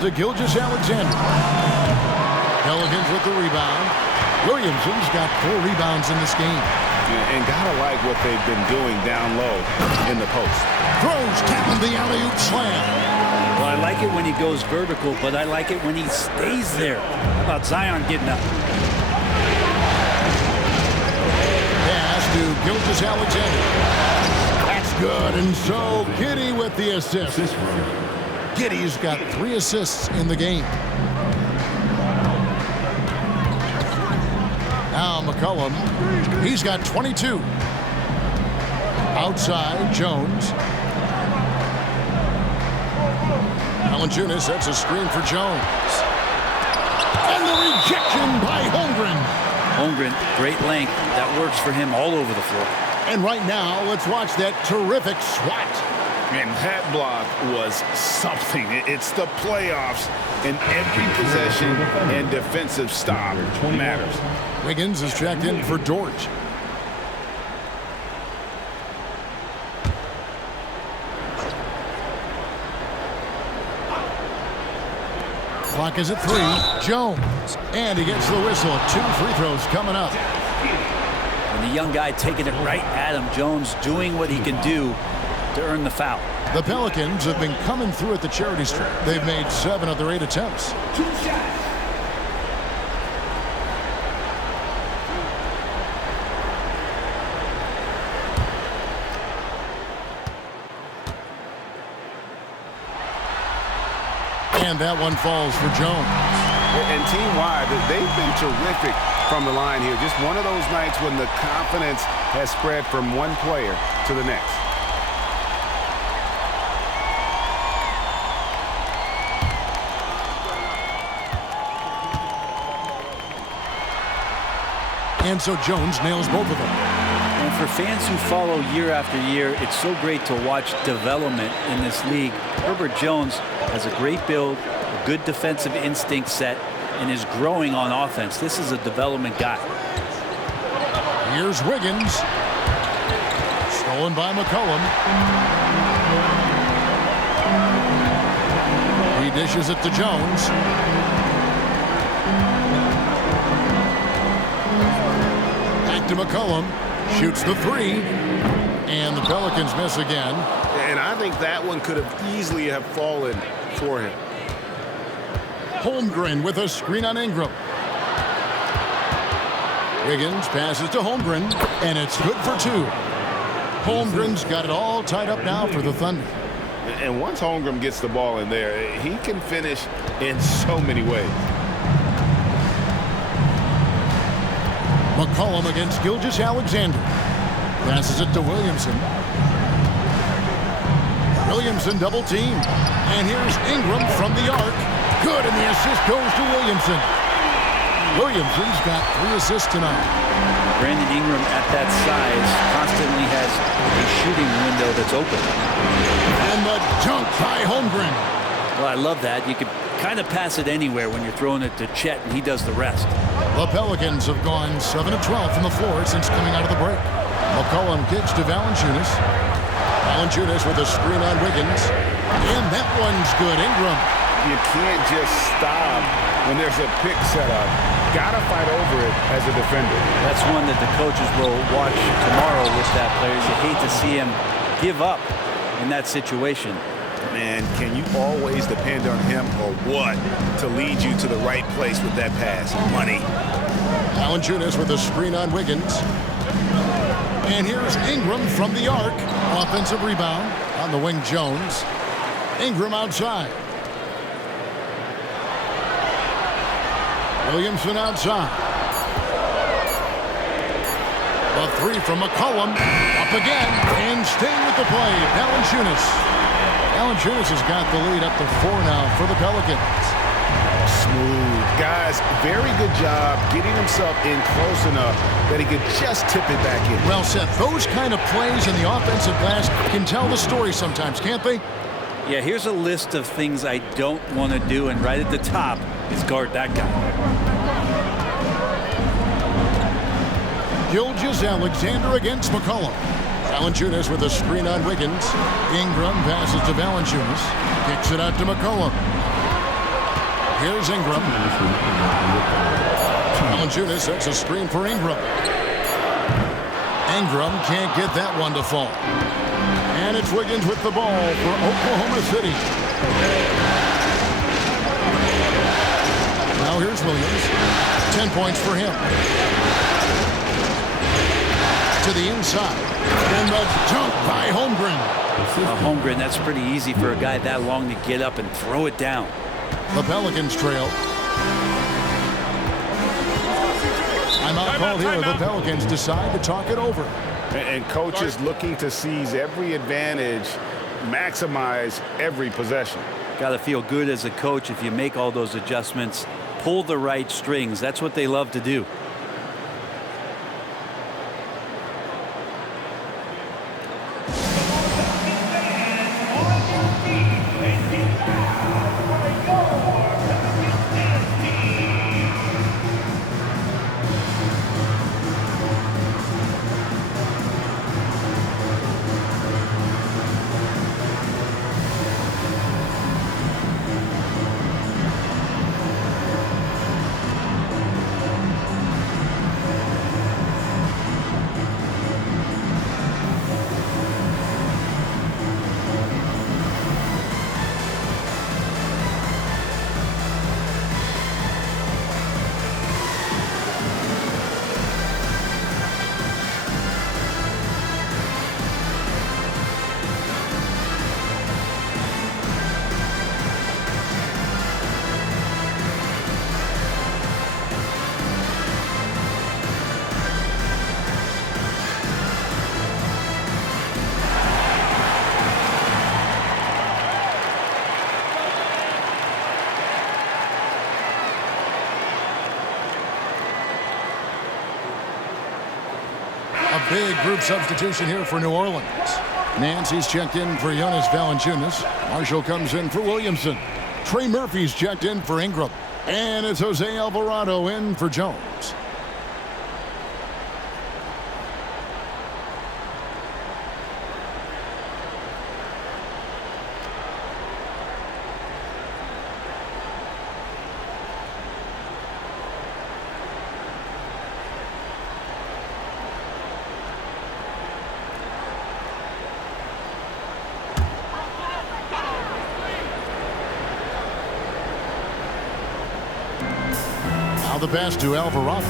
to Gilgeous-Alexander. Pelicans with the rebound. Williamson's got 4 rebounds in this game. And gotta like what they've been doing down low in the post. Throws down the alley-oop slam. Well, I like it when he goes vertical, but I like it when he stays there. How about Zion getting up? Pass to Gilgeous-Alexander. That's good, and so Giddey with the assist. Giddey's got 3 assists in the game. Now McCollum, he's got 22. Outside, Jones. Valanciunas sets a screen for Jones. And the rejection by Holmgren. Holmgren, great length. That works for him all over the floor. And right now, let's watch that terrific swat. And that block was something. It's the playoffs, and every possession and defensive stop matters. Wiggins is checked in for Dort. Clock is at 3. Jones. And he gets the whistle. 2 free throws coming up. And the young guy taking it right at him. Jones doing what he can do to earn the foul. The Pelicans have been coming through at the charity stripe. They've made 7 of their 8 attempts. And that one falls for Jones. And team-wide, they've been terrific from the line here. Just one of those nights when the confidence has spread from one player to the next. And so Jones nails both of them. And for fans who follow year after year, it's so great to watch development in this league. Herbert Jones has a great build, a good defensive instinct set, and is growing on offense. This is a development guy. Here's Wiggins. Stolen by McCollum. He dishes it to Jones. Back to McCollum. Shoots the 3. And the Pelicans miss again. And I think that one could have easily have fallen for him. Holmgren with a screen on Ingram. Wiggins passes to Holmgren, and it's good for 2. Holmgren's got it all tied up now for the Thunder. And once Holmgren gets the ball in there, he can finish in so many ways. McCollum against Gilgeous-Alexander. Passes it to Williamson. Williamson double team. And here's Ingram from the arc. Good, and the assist goes to Williamson. Williamson's got 3 assists tonight. Brandon Ingram at that size constantly has a shooting window that's open. And the dunk by Holmgren. Well, I love that. You can kind of pass it anywhere when you're throwing it to Chet, and he does the rest. The Pelicans have gone 7 of 12 from the floor since coming out of the break. McCollum kicks to Valanciunas. Valanciunas with a screen on Wiggins. And that one's good. Ingram. You can't just stop when there's a pick set up. Gotta fight over it as a defender. That's one that the coaches will watch tomorrow with that player. You hate to see him give up in that situation. Man, can you always depend on him or what to lead you to the right place with that pass? Money. Valanciunas with a screen on Wiggins. And here's Ingram from the arc. Offensive rebound on the wing, Jones. Ingram outside. Williamson outside. A 3 from McCollum. Up again. And staying with the play, Valanciunas. Valanciunas has got the lead up to 4 now for the Pelicans. Smooth. Guys, very good job getting himself in close enough that he could just tip it back in. Well said. Those kind of plays in the offensive glass can tell the story sometimes, can't they? Yeah, here's a list of things I don't want to do, and right at the top is guard that guy. Gilgeous-Alexander against McCollum. Valanciunas with a screen on Wiggins. Ingram passes to Valanciunas. Kicks it out to McCollum. Here's Ingram. Valanciunas sets a screen for Ingram. Ingram can't get that one to fall. And it's Wiggins with the ball for Oklahoma City. Now here's Williams. 10 points for him. To the inside. And the dunk by Holmgren. Holmgren, that's pretty easy for a guy that long to get up and throw it down. The Pelicans trail. Timeout called here. The Pelicans decide to talk it over. And coach is looking to seize every advantage, maximize every possession. Got to feel good as a coach if you make all those adjustments, pull the right strings. That's what they love to do. Big group substitution here for New Orleans. Nancy's checked in for Jonas Valanciunas. Marshall comes in for Williamson. Trey Murphy's checked in for Ingram. And it's Jose Alvarado in for Jones. The pass to Alvarado.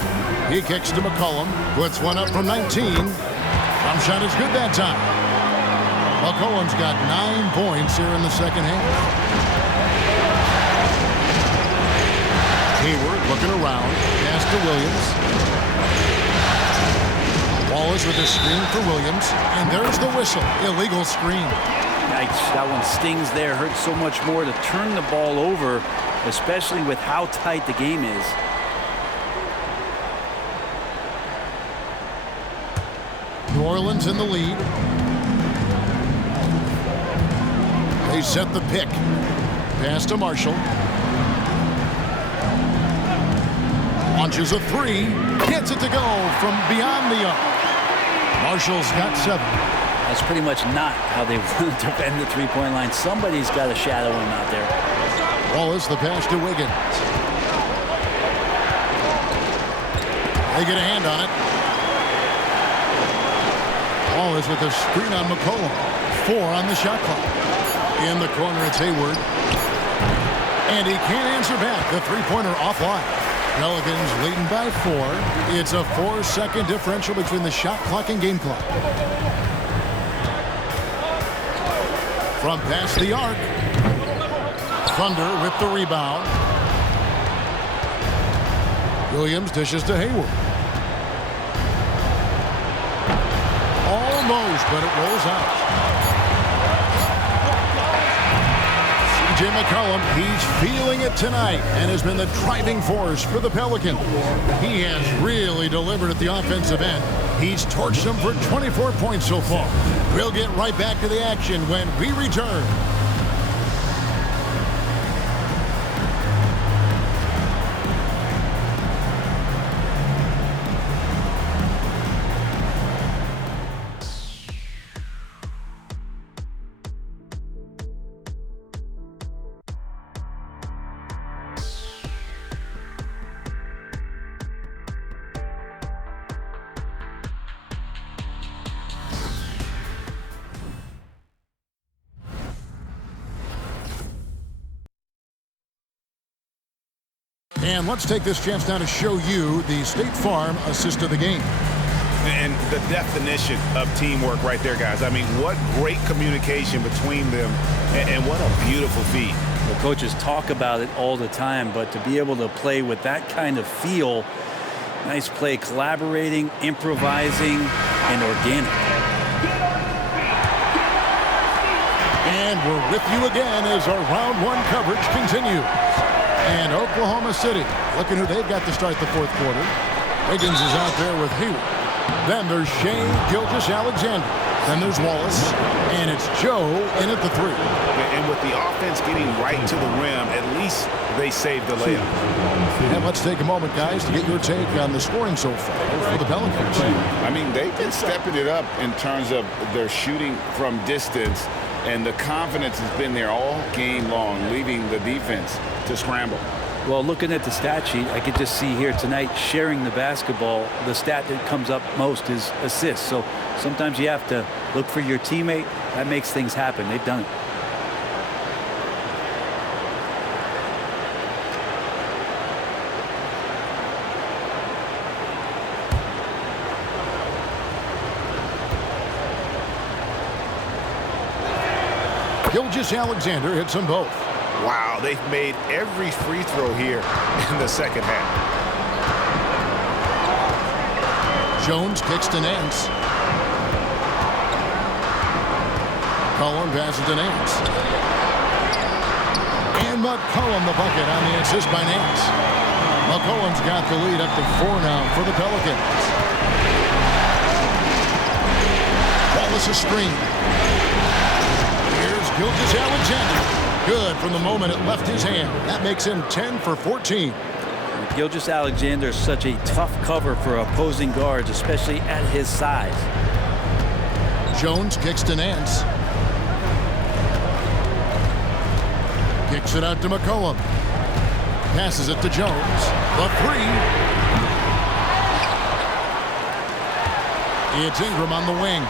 He kicks to McCollum. Puts one up from 19. Jump shot is good that time. McCollum's got 9 points here in the second half. Hayward looking around. Pass to Williams. Wallace with a screen for Williams. And there's the whistle. Illegal screen. Yikes, that one stings there. Hurts so much more to turn the ball over, especially with how tight the game is. New Orleans in the lead. They set the pick. Pass to Marshall. Launches a three. Gets it to go from beyond the arc. Marshall's got 7. That's pretty much not how they defend the three-point line. Somebody's got to shadow him out there. Wallace the pass to Wiggins. They get a hand on it. Wallace with a screen on McCollum. 4 on the shot clock. In the corner, it's Hayward. And he can't answer back. The three-pointer offline. Pelicans leading by 4. It's a 4-second differential between the shot clock and game clock. From past the arc. Thunder with the rebound. Williams dishes to Hayward. Almost, but it rolls out. C.J. McCollum, he's feeling it tonight and has been the driving force for the Pelicans. He has really delivered at the offensive end. He's torched them for 24 points so far. We'll get right back to the action when we return. And let's take this chance now to show you the State Farm assist of the game. And the definition of teamwork right there, guys. I mean, what great communication between them, and what a beautiful feat. The coaches talk about it all the time, but to be able to play with that kind of feel, nice play, collaborating, improvising, and organic. And we're with you again as our round one coverage continues. And Oklahoma City, looking who they've got to start the fourth quarter. Wiggins is out there with Hayward. Then there's Shea Gilgeous-Alexander. Then there's Wallace. And it's Joe in at the three. And with the offense getting right to the rim, at least they saved the layup. And let's take a moment, guys, to get your take on the scoring so far for the Pelicans. I mean, they've been stepping it up in terms of their shooting from distance, and the confidence has been there all game long, leaving the defense to scramble. Well, looking at the stat sheet, I could just see here tonight sharing the basketball. The stat that comes up most is assists. So sometimes you have to look for your teammate. That makes things happen. They've done it. Gilgeous-Alexander hits them both. Wow, they've made every free throw here in the second half. Jones kicks to Nance. Cullen passes to Nance. And McCollum the bucket on the assist by Nance. McCollum's got the lead up to 4 now for the Pelicans. Wallace a screen. Here's Gilgeous-Alexander. Good from the moment it left his hand. That makes him 10 for 14. Gilgeous-Alexander is such a tough cover for opposing guards, especially at his size. Jones kicks to Nance. Kicks it out to McCollum. Passes it to Jones. The three. It's Ingram on the wing.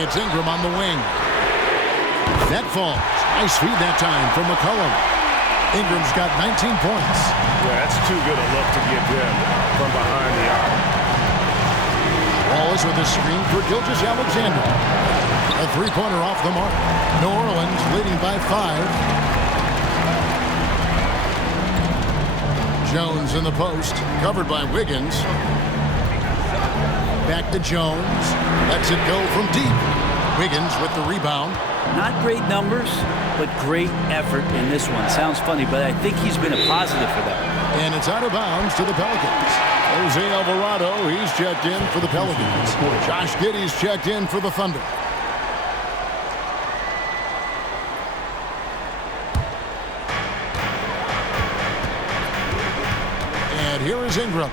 It's Ingram on the wing. That falls. Nice feed that time from McCollum. Ingram's got 19 points. Yeah, that's too good a look to give them from behind the arc. Wallace with a screen for Gilgeous-Alexander. A three-pointer off the mark. New Orleans leading by 5. Jones in the post, covered by Wiggins. Back to Jones. Lets it go from deep. Wiggins with the rebound. Not great numbers, but great effort in this one. Sounds funny, but I think he's been a positive for them. And it's out of bounds to the Pelicans. Jose Alvarado, he's checked in for the Pelicans. Josh Giddey's checked in for the Thunder. And here is Ingram.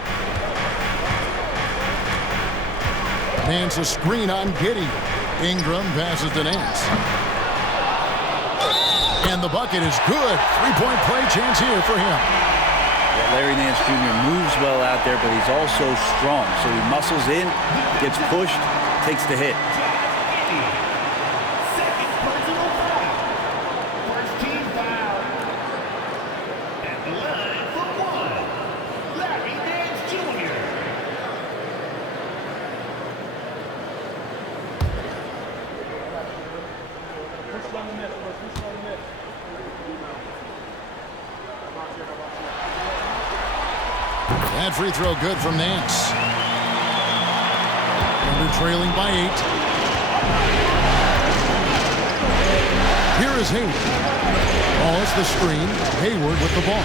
Nance a screen on Giddey. Ingram passes to Nance. And the bucket is good. Three-point play chance here for him. Yeah, Larry Nance Jr. moves well out there, but he's also strong. So he muscles in, gets pushed, takes the hit. That free throw good from Nance. Under trailing by 8. Here is Hayward. Wallace the screen. Hayward with the ball.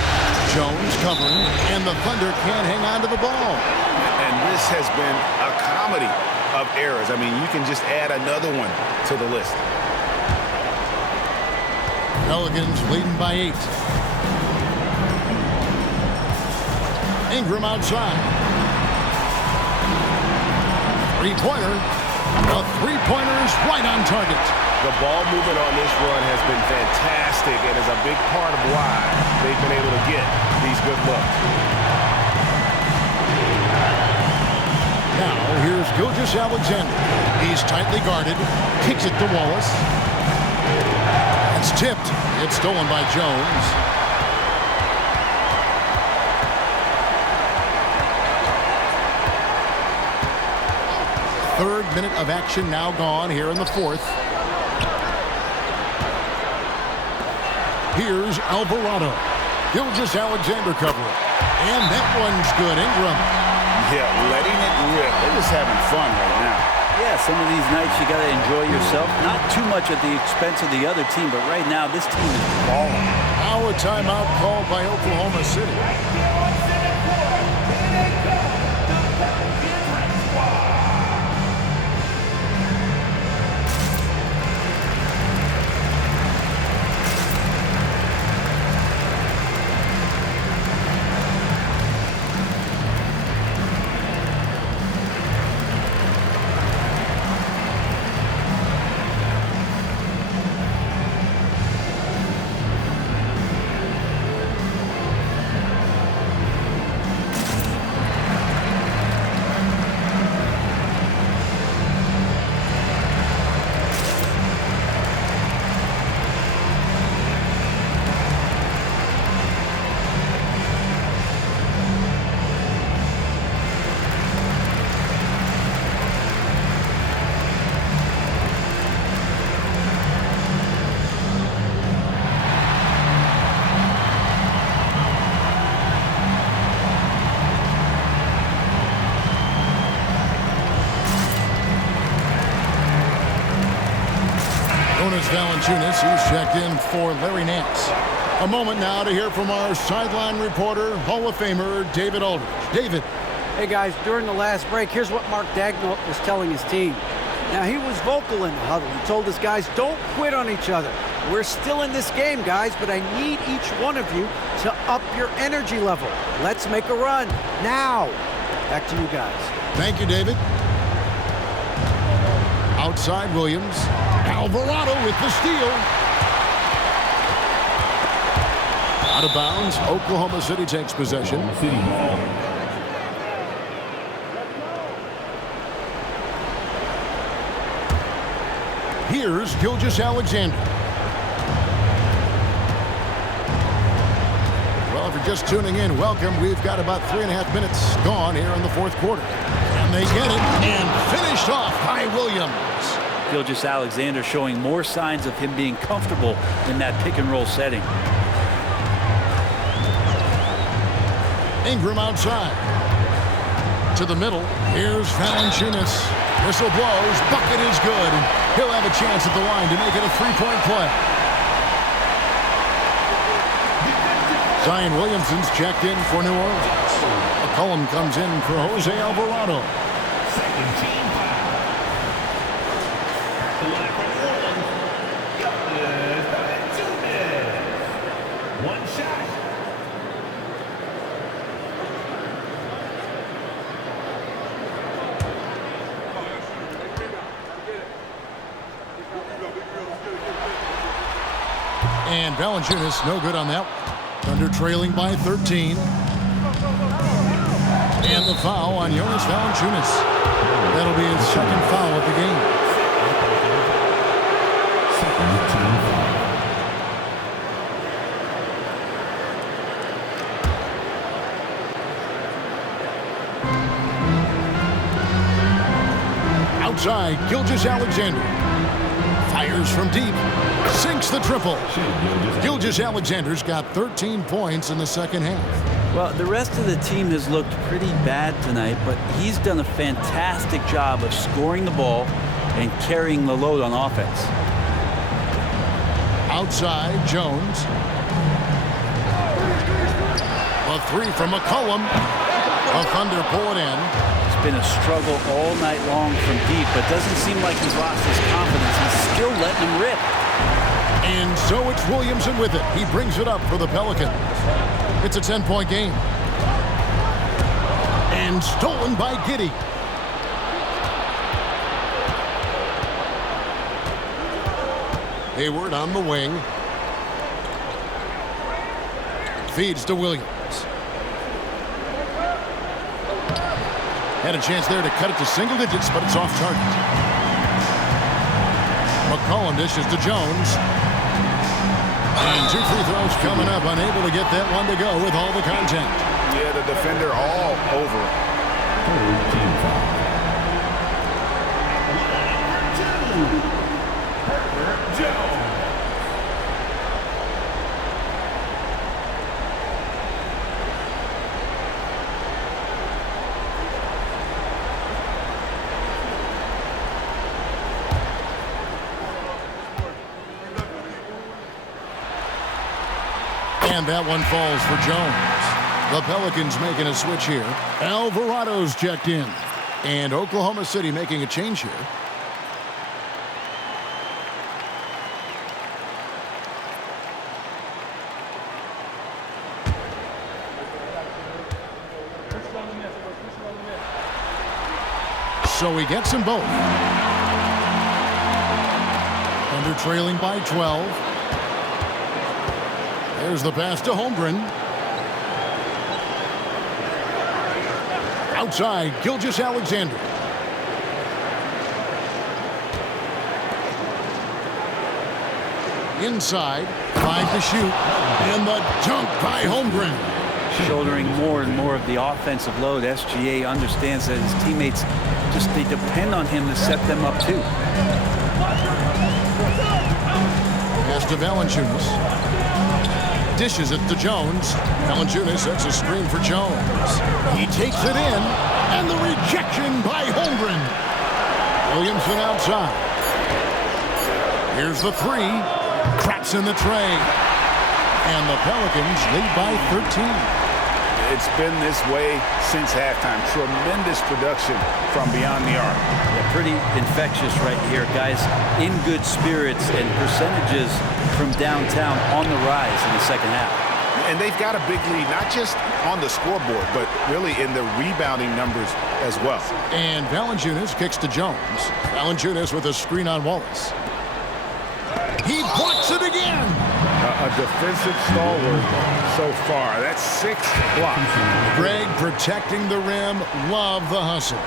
Jones covering, and the Thunder can't hang on to the ball. And this has been a comedy of errors. I mean, you can just add another one to the list. Pelicans leading by 8. Ingram outside. Three-pointer. The three-pointer is right on target. The ball movement on this run has been fantastic and is a big part of why they've been able to get these good looks. Now, here's Gilgeous-Alexander. He's tightly guarded. Kicks it to Wallace. It's tipped. It's stolen by Jones. Third minute of action now gone here in the fourth. Here's Alvarado. Gilgeous-Alexander covering. And that one's good. Ingram. Yeah, letting it rip. They're just having fun right now. Yeah, some of these nights you got to enjoy yourself. Not too much at the expense of the other team, but right now this team is balling. Now a timeout called by Oklahoma City. Valanciunas, he's checked in for Larry Nance. A moment now to hear from our sideline reporter, Hall of Famer David Aldridge. David. Hey guys, during the last break, here's what Mark Daigneault was telling his team. Now he was vocal in the huddle. He told his guys, don't quit on each other. We're still in this game, guys, but I need each one of you to up your energy level. Let's make a run now. Back to you guys. Thank you, David. Outside Williams. Alvarado with the steal. Out of bounds. Oklahoma City takes possession. Here's Gilgeous-Alexander. Well, if you're just tuning in, welcome. We've got about 3.5 minutes gone here in the fourth quarter. And they get it and finished off by Williams. Gilgeous-Alexander showing more signs of him being comfortable in that pick-and-roll setting. Ingram outside. To the middle. Here's Valanciunas. Whistle blows. Bucket is good. He'll have a chance at the line to make it a three-point play. Zion Williamson's checked in for New Orleans. McCollum comes in for Jose Alvarado. Second team foul. The line for New Orleans. Gilgeous-Alexander. One shot. And Valanciunas, no good on that. Thunder trailing by 13. And the foul on Jonas Valanciunas. That'll be his second foul of the game. Second team foul. Outside, Gilgeous-Alexander. Fires from deep. Sinks the triple. Gilgeous-Alexander's got 13 points in the second half. Well, the rest of the team has looked pretty bad tonight, but he's done a fantastic job of scoring the ball and carrying the load on offense. Outside, Jones. A three from McCollum. The Thunder pull it in. It's been a struggle all night long from deep, but doesn't seem like he's lost his confidence. He's still letting him rip. And so it's Williamson with it. He brings it up for the Pelicans. It's a 10-point game. And stolen by Giddey. Hayward on the wing. Feeds to Williams. Had a chance there to cut it to single digits, but it's off target. McCollum dishes to Jones. And 2 free throws coming up. Unable to get that one to go with all the contact. Yeah, the defender all over. Third team foul. Jones. And that one falls for Jones. The Pelicans making a switch here. Alvarado's checked in. And Oklahoma City making a change here. So he gets them both. Under trailing by 12. There's the pass to Holmgren. Outside, Gilgeous-Alexander. Inside, 5 to shoot. And the dunk by Holmgren. Shouldering more and more of the offensive load, SGA understands that his teammates they depend on him to set them up too. Pass to Valanciunas. Dishes it to Jones. Valanciunas sets a screen for Jones. He takes it in, and the rejection by Holmgren. Williamson outside. Here's the three. Traps in the tray. And the Pelicans lead by 13. It's been this way since halftime. Tremendous production from beyond the arc. Yeah, pretty infectious right here, guys. In good spirits and percentages from downtown on the rise in the second half. And they've got a big lead, not just on the scoreboard, but really in the rebounding numbers as well. And Valanciunas kicks to Jones. Valanciunas with a screen on Wallace. He blocks it again. A defensive stalwart so far. That's 6 blocks. Greg protecting the rim. Love the hustle.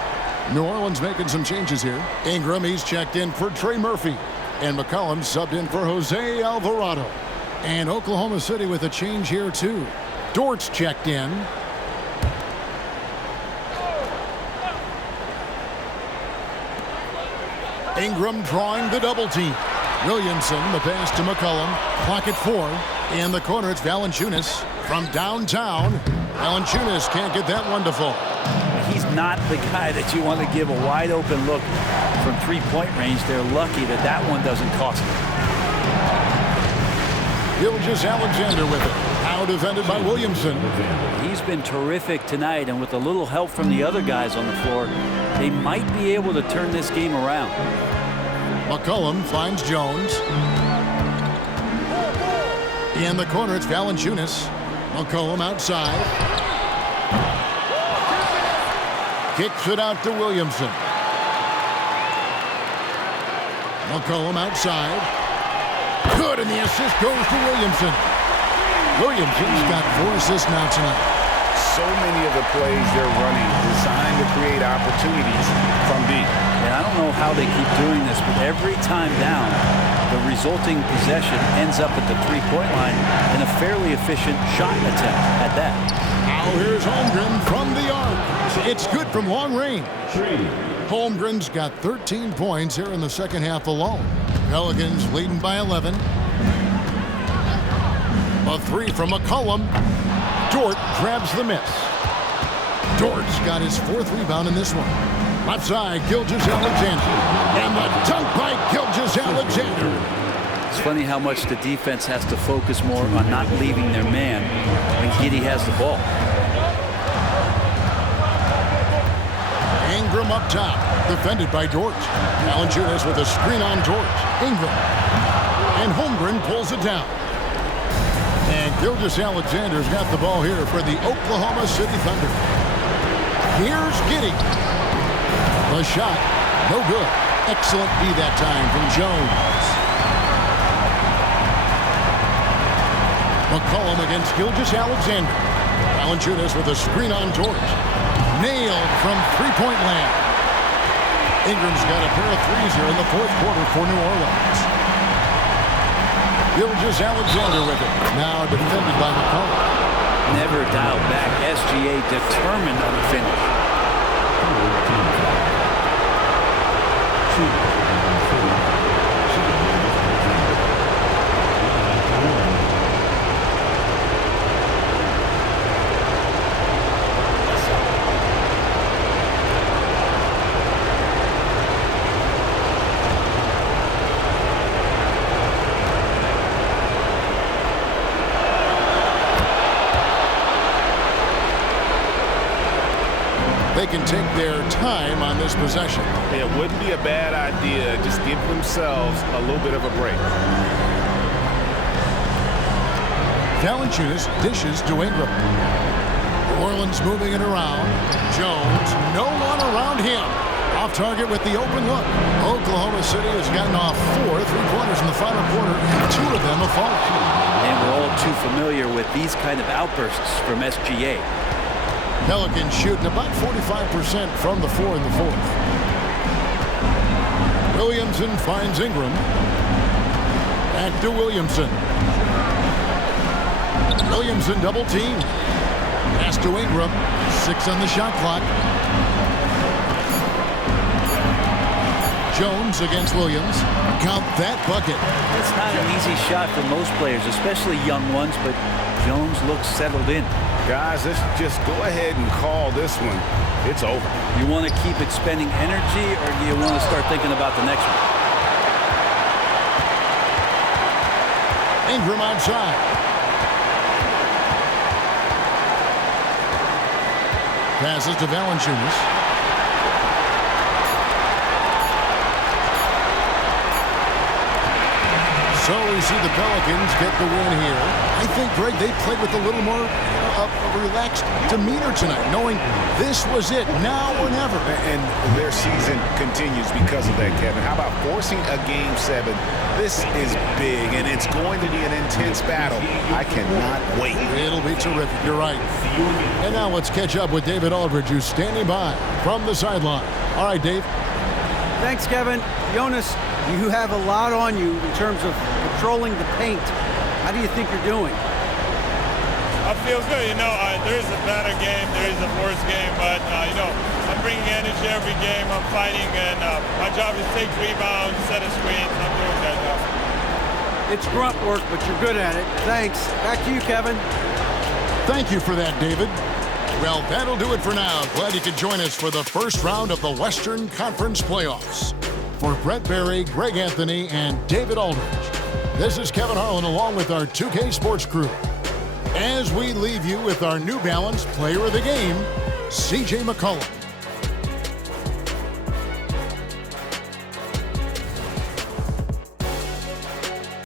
New Orleans making some changes here. Ingram, he's checked in for Trey Murphy. And McCollum subbed in for Jose Alvarado. And Oklahoma City with a change here too. Dort's checked in. Ingram drawing the double team. Williamson, the pass to McCollum. Clock at 4. In the corner, it's Valanciunas from downtown. Valanciunas can't get that one to fall. He's not the guy that you want to give a wide open look from three-point range. They're lucky that that one doesn't cost them. Gilgeous-Alexander with it. Now defended by Williamson. He's been terrific tonight, and with a little help from the other guys on the floor, they might be able to turn this game around. McCollum finds Jones. In the corner, it's Valanciunas. McCollum outside. Kicks it out to Williamson. McCollum outside. Good, and the assist goes to Williamson. Williamson's got 4 assists now tonight. So many of the plays they're running designed to create opportunities from deep. And I don't know how they keep doing this, but every time down, the resulting possession ends up at the three-point line in a fairly efficient shot attempt at that. Now here's Holmgren from the arc. It's good from long range. Holmgren's got 13 points here in the second half alone. Pelicans leading by 11. A 3 from McCollum. Dort grabs the miss. Dort's got his 4th rebound in this one. Left side, Gilgeous-Alexander. And the dunk by Gilgeous-Alexander. It's funny how much the defense has to focus more on not leaving their man when Giddey has the ball. Ingram up top, defended by Dort. Valanciunas with a screen on Dort. Ingram. And Holmgren pulls it down. And Gilgeous-Alexander's got the ball here for the Oklahoma City Thunder. Here's Giddey. The shot, no good. Excellent D that time from Jones. McCollum against Gilgeous-Alexander. Valanciunas with a screen on Dort. Nailed from three-point land. Ingram's got a pair of threes here in the 4th quarter for New Orleans. Gilgeous-Alexander with it. Now defended by McCollum. Never dialed back. SGA determined on the finish. they can take their time on this possession. It wouldn't be a bad idea. Just give themselves a little bit of a break. Valanciunas dishes to Ingram. New Orleans moving it around. Jones, no one around him. Off target with the open look. Oklahoma City has gotten off 4 3-pointers in the final quarter, and 2 of them have fallen. And we're all too familiar with these kind of outbursts from SGA. Pelicans shooting about 45% from the floor in the fourth. Williamson finds Ingram. Back to Williamson. Williamson double team. Pass to Ingram. 6 on the shot clock. Jones against Williams. Count that bucket. It's not an easy shot for most players, especially young ones, but Jones looks settled in. Guys, let's just go ahead and call this one. It's over. You want to keep expending energy, or do you want to start thinking about the next one? Ingram outside. Passes to Valanciunas. So we see the Pelicans get the win here. I think, Greg, they played with a little more relaxed demeanor tonight, knowing this was it, now or never. And their season continues because of that, Kevin. How about forcing a Game 7? This is big, and it's going to be an intense battle. I cannot wait. It'll be terrific. You're right. And now let's catch up with David Aldridge, who's standing by from the sideline. All right, Dave. Thanks, Kevin. Jonas, you have a lot on you in terms of controlling the paint. How do you think you're doing? I feel good. There is a better game, there is a worse game, but, I'm bringing energy every game. I'm fighting, and my job is take rebounds, set a screens. I'm doing that job. It's grunt work, but you're good at it. Thanks. Back to you, Kevin. Thank you for that, David. Well, that'll do it for now. Glad you could join us for the first round of the Western Conference Playoffs. For Brett Berry, Greg Anthony, and David Aldridge, this is Kevin Harlan along with our 2K Sports crew. As we leave you with our New Balance Player of the Game, C.J. McCollum.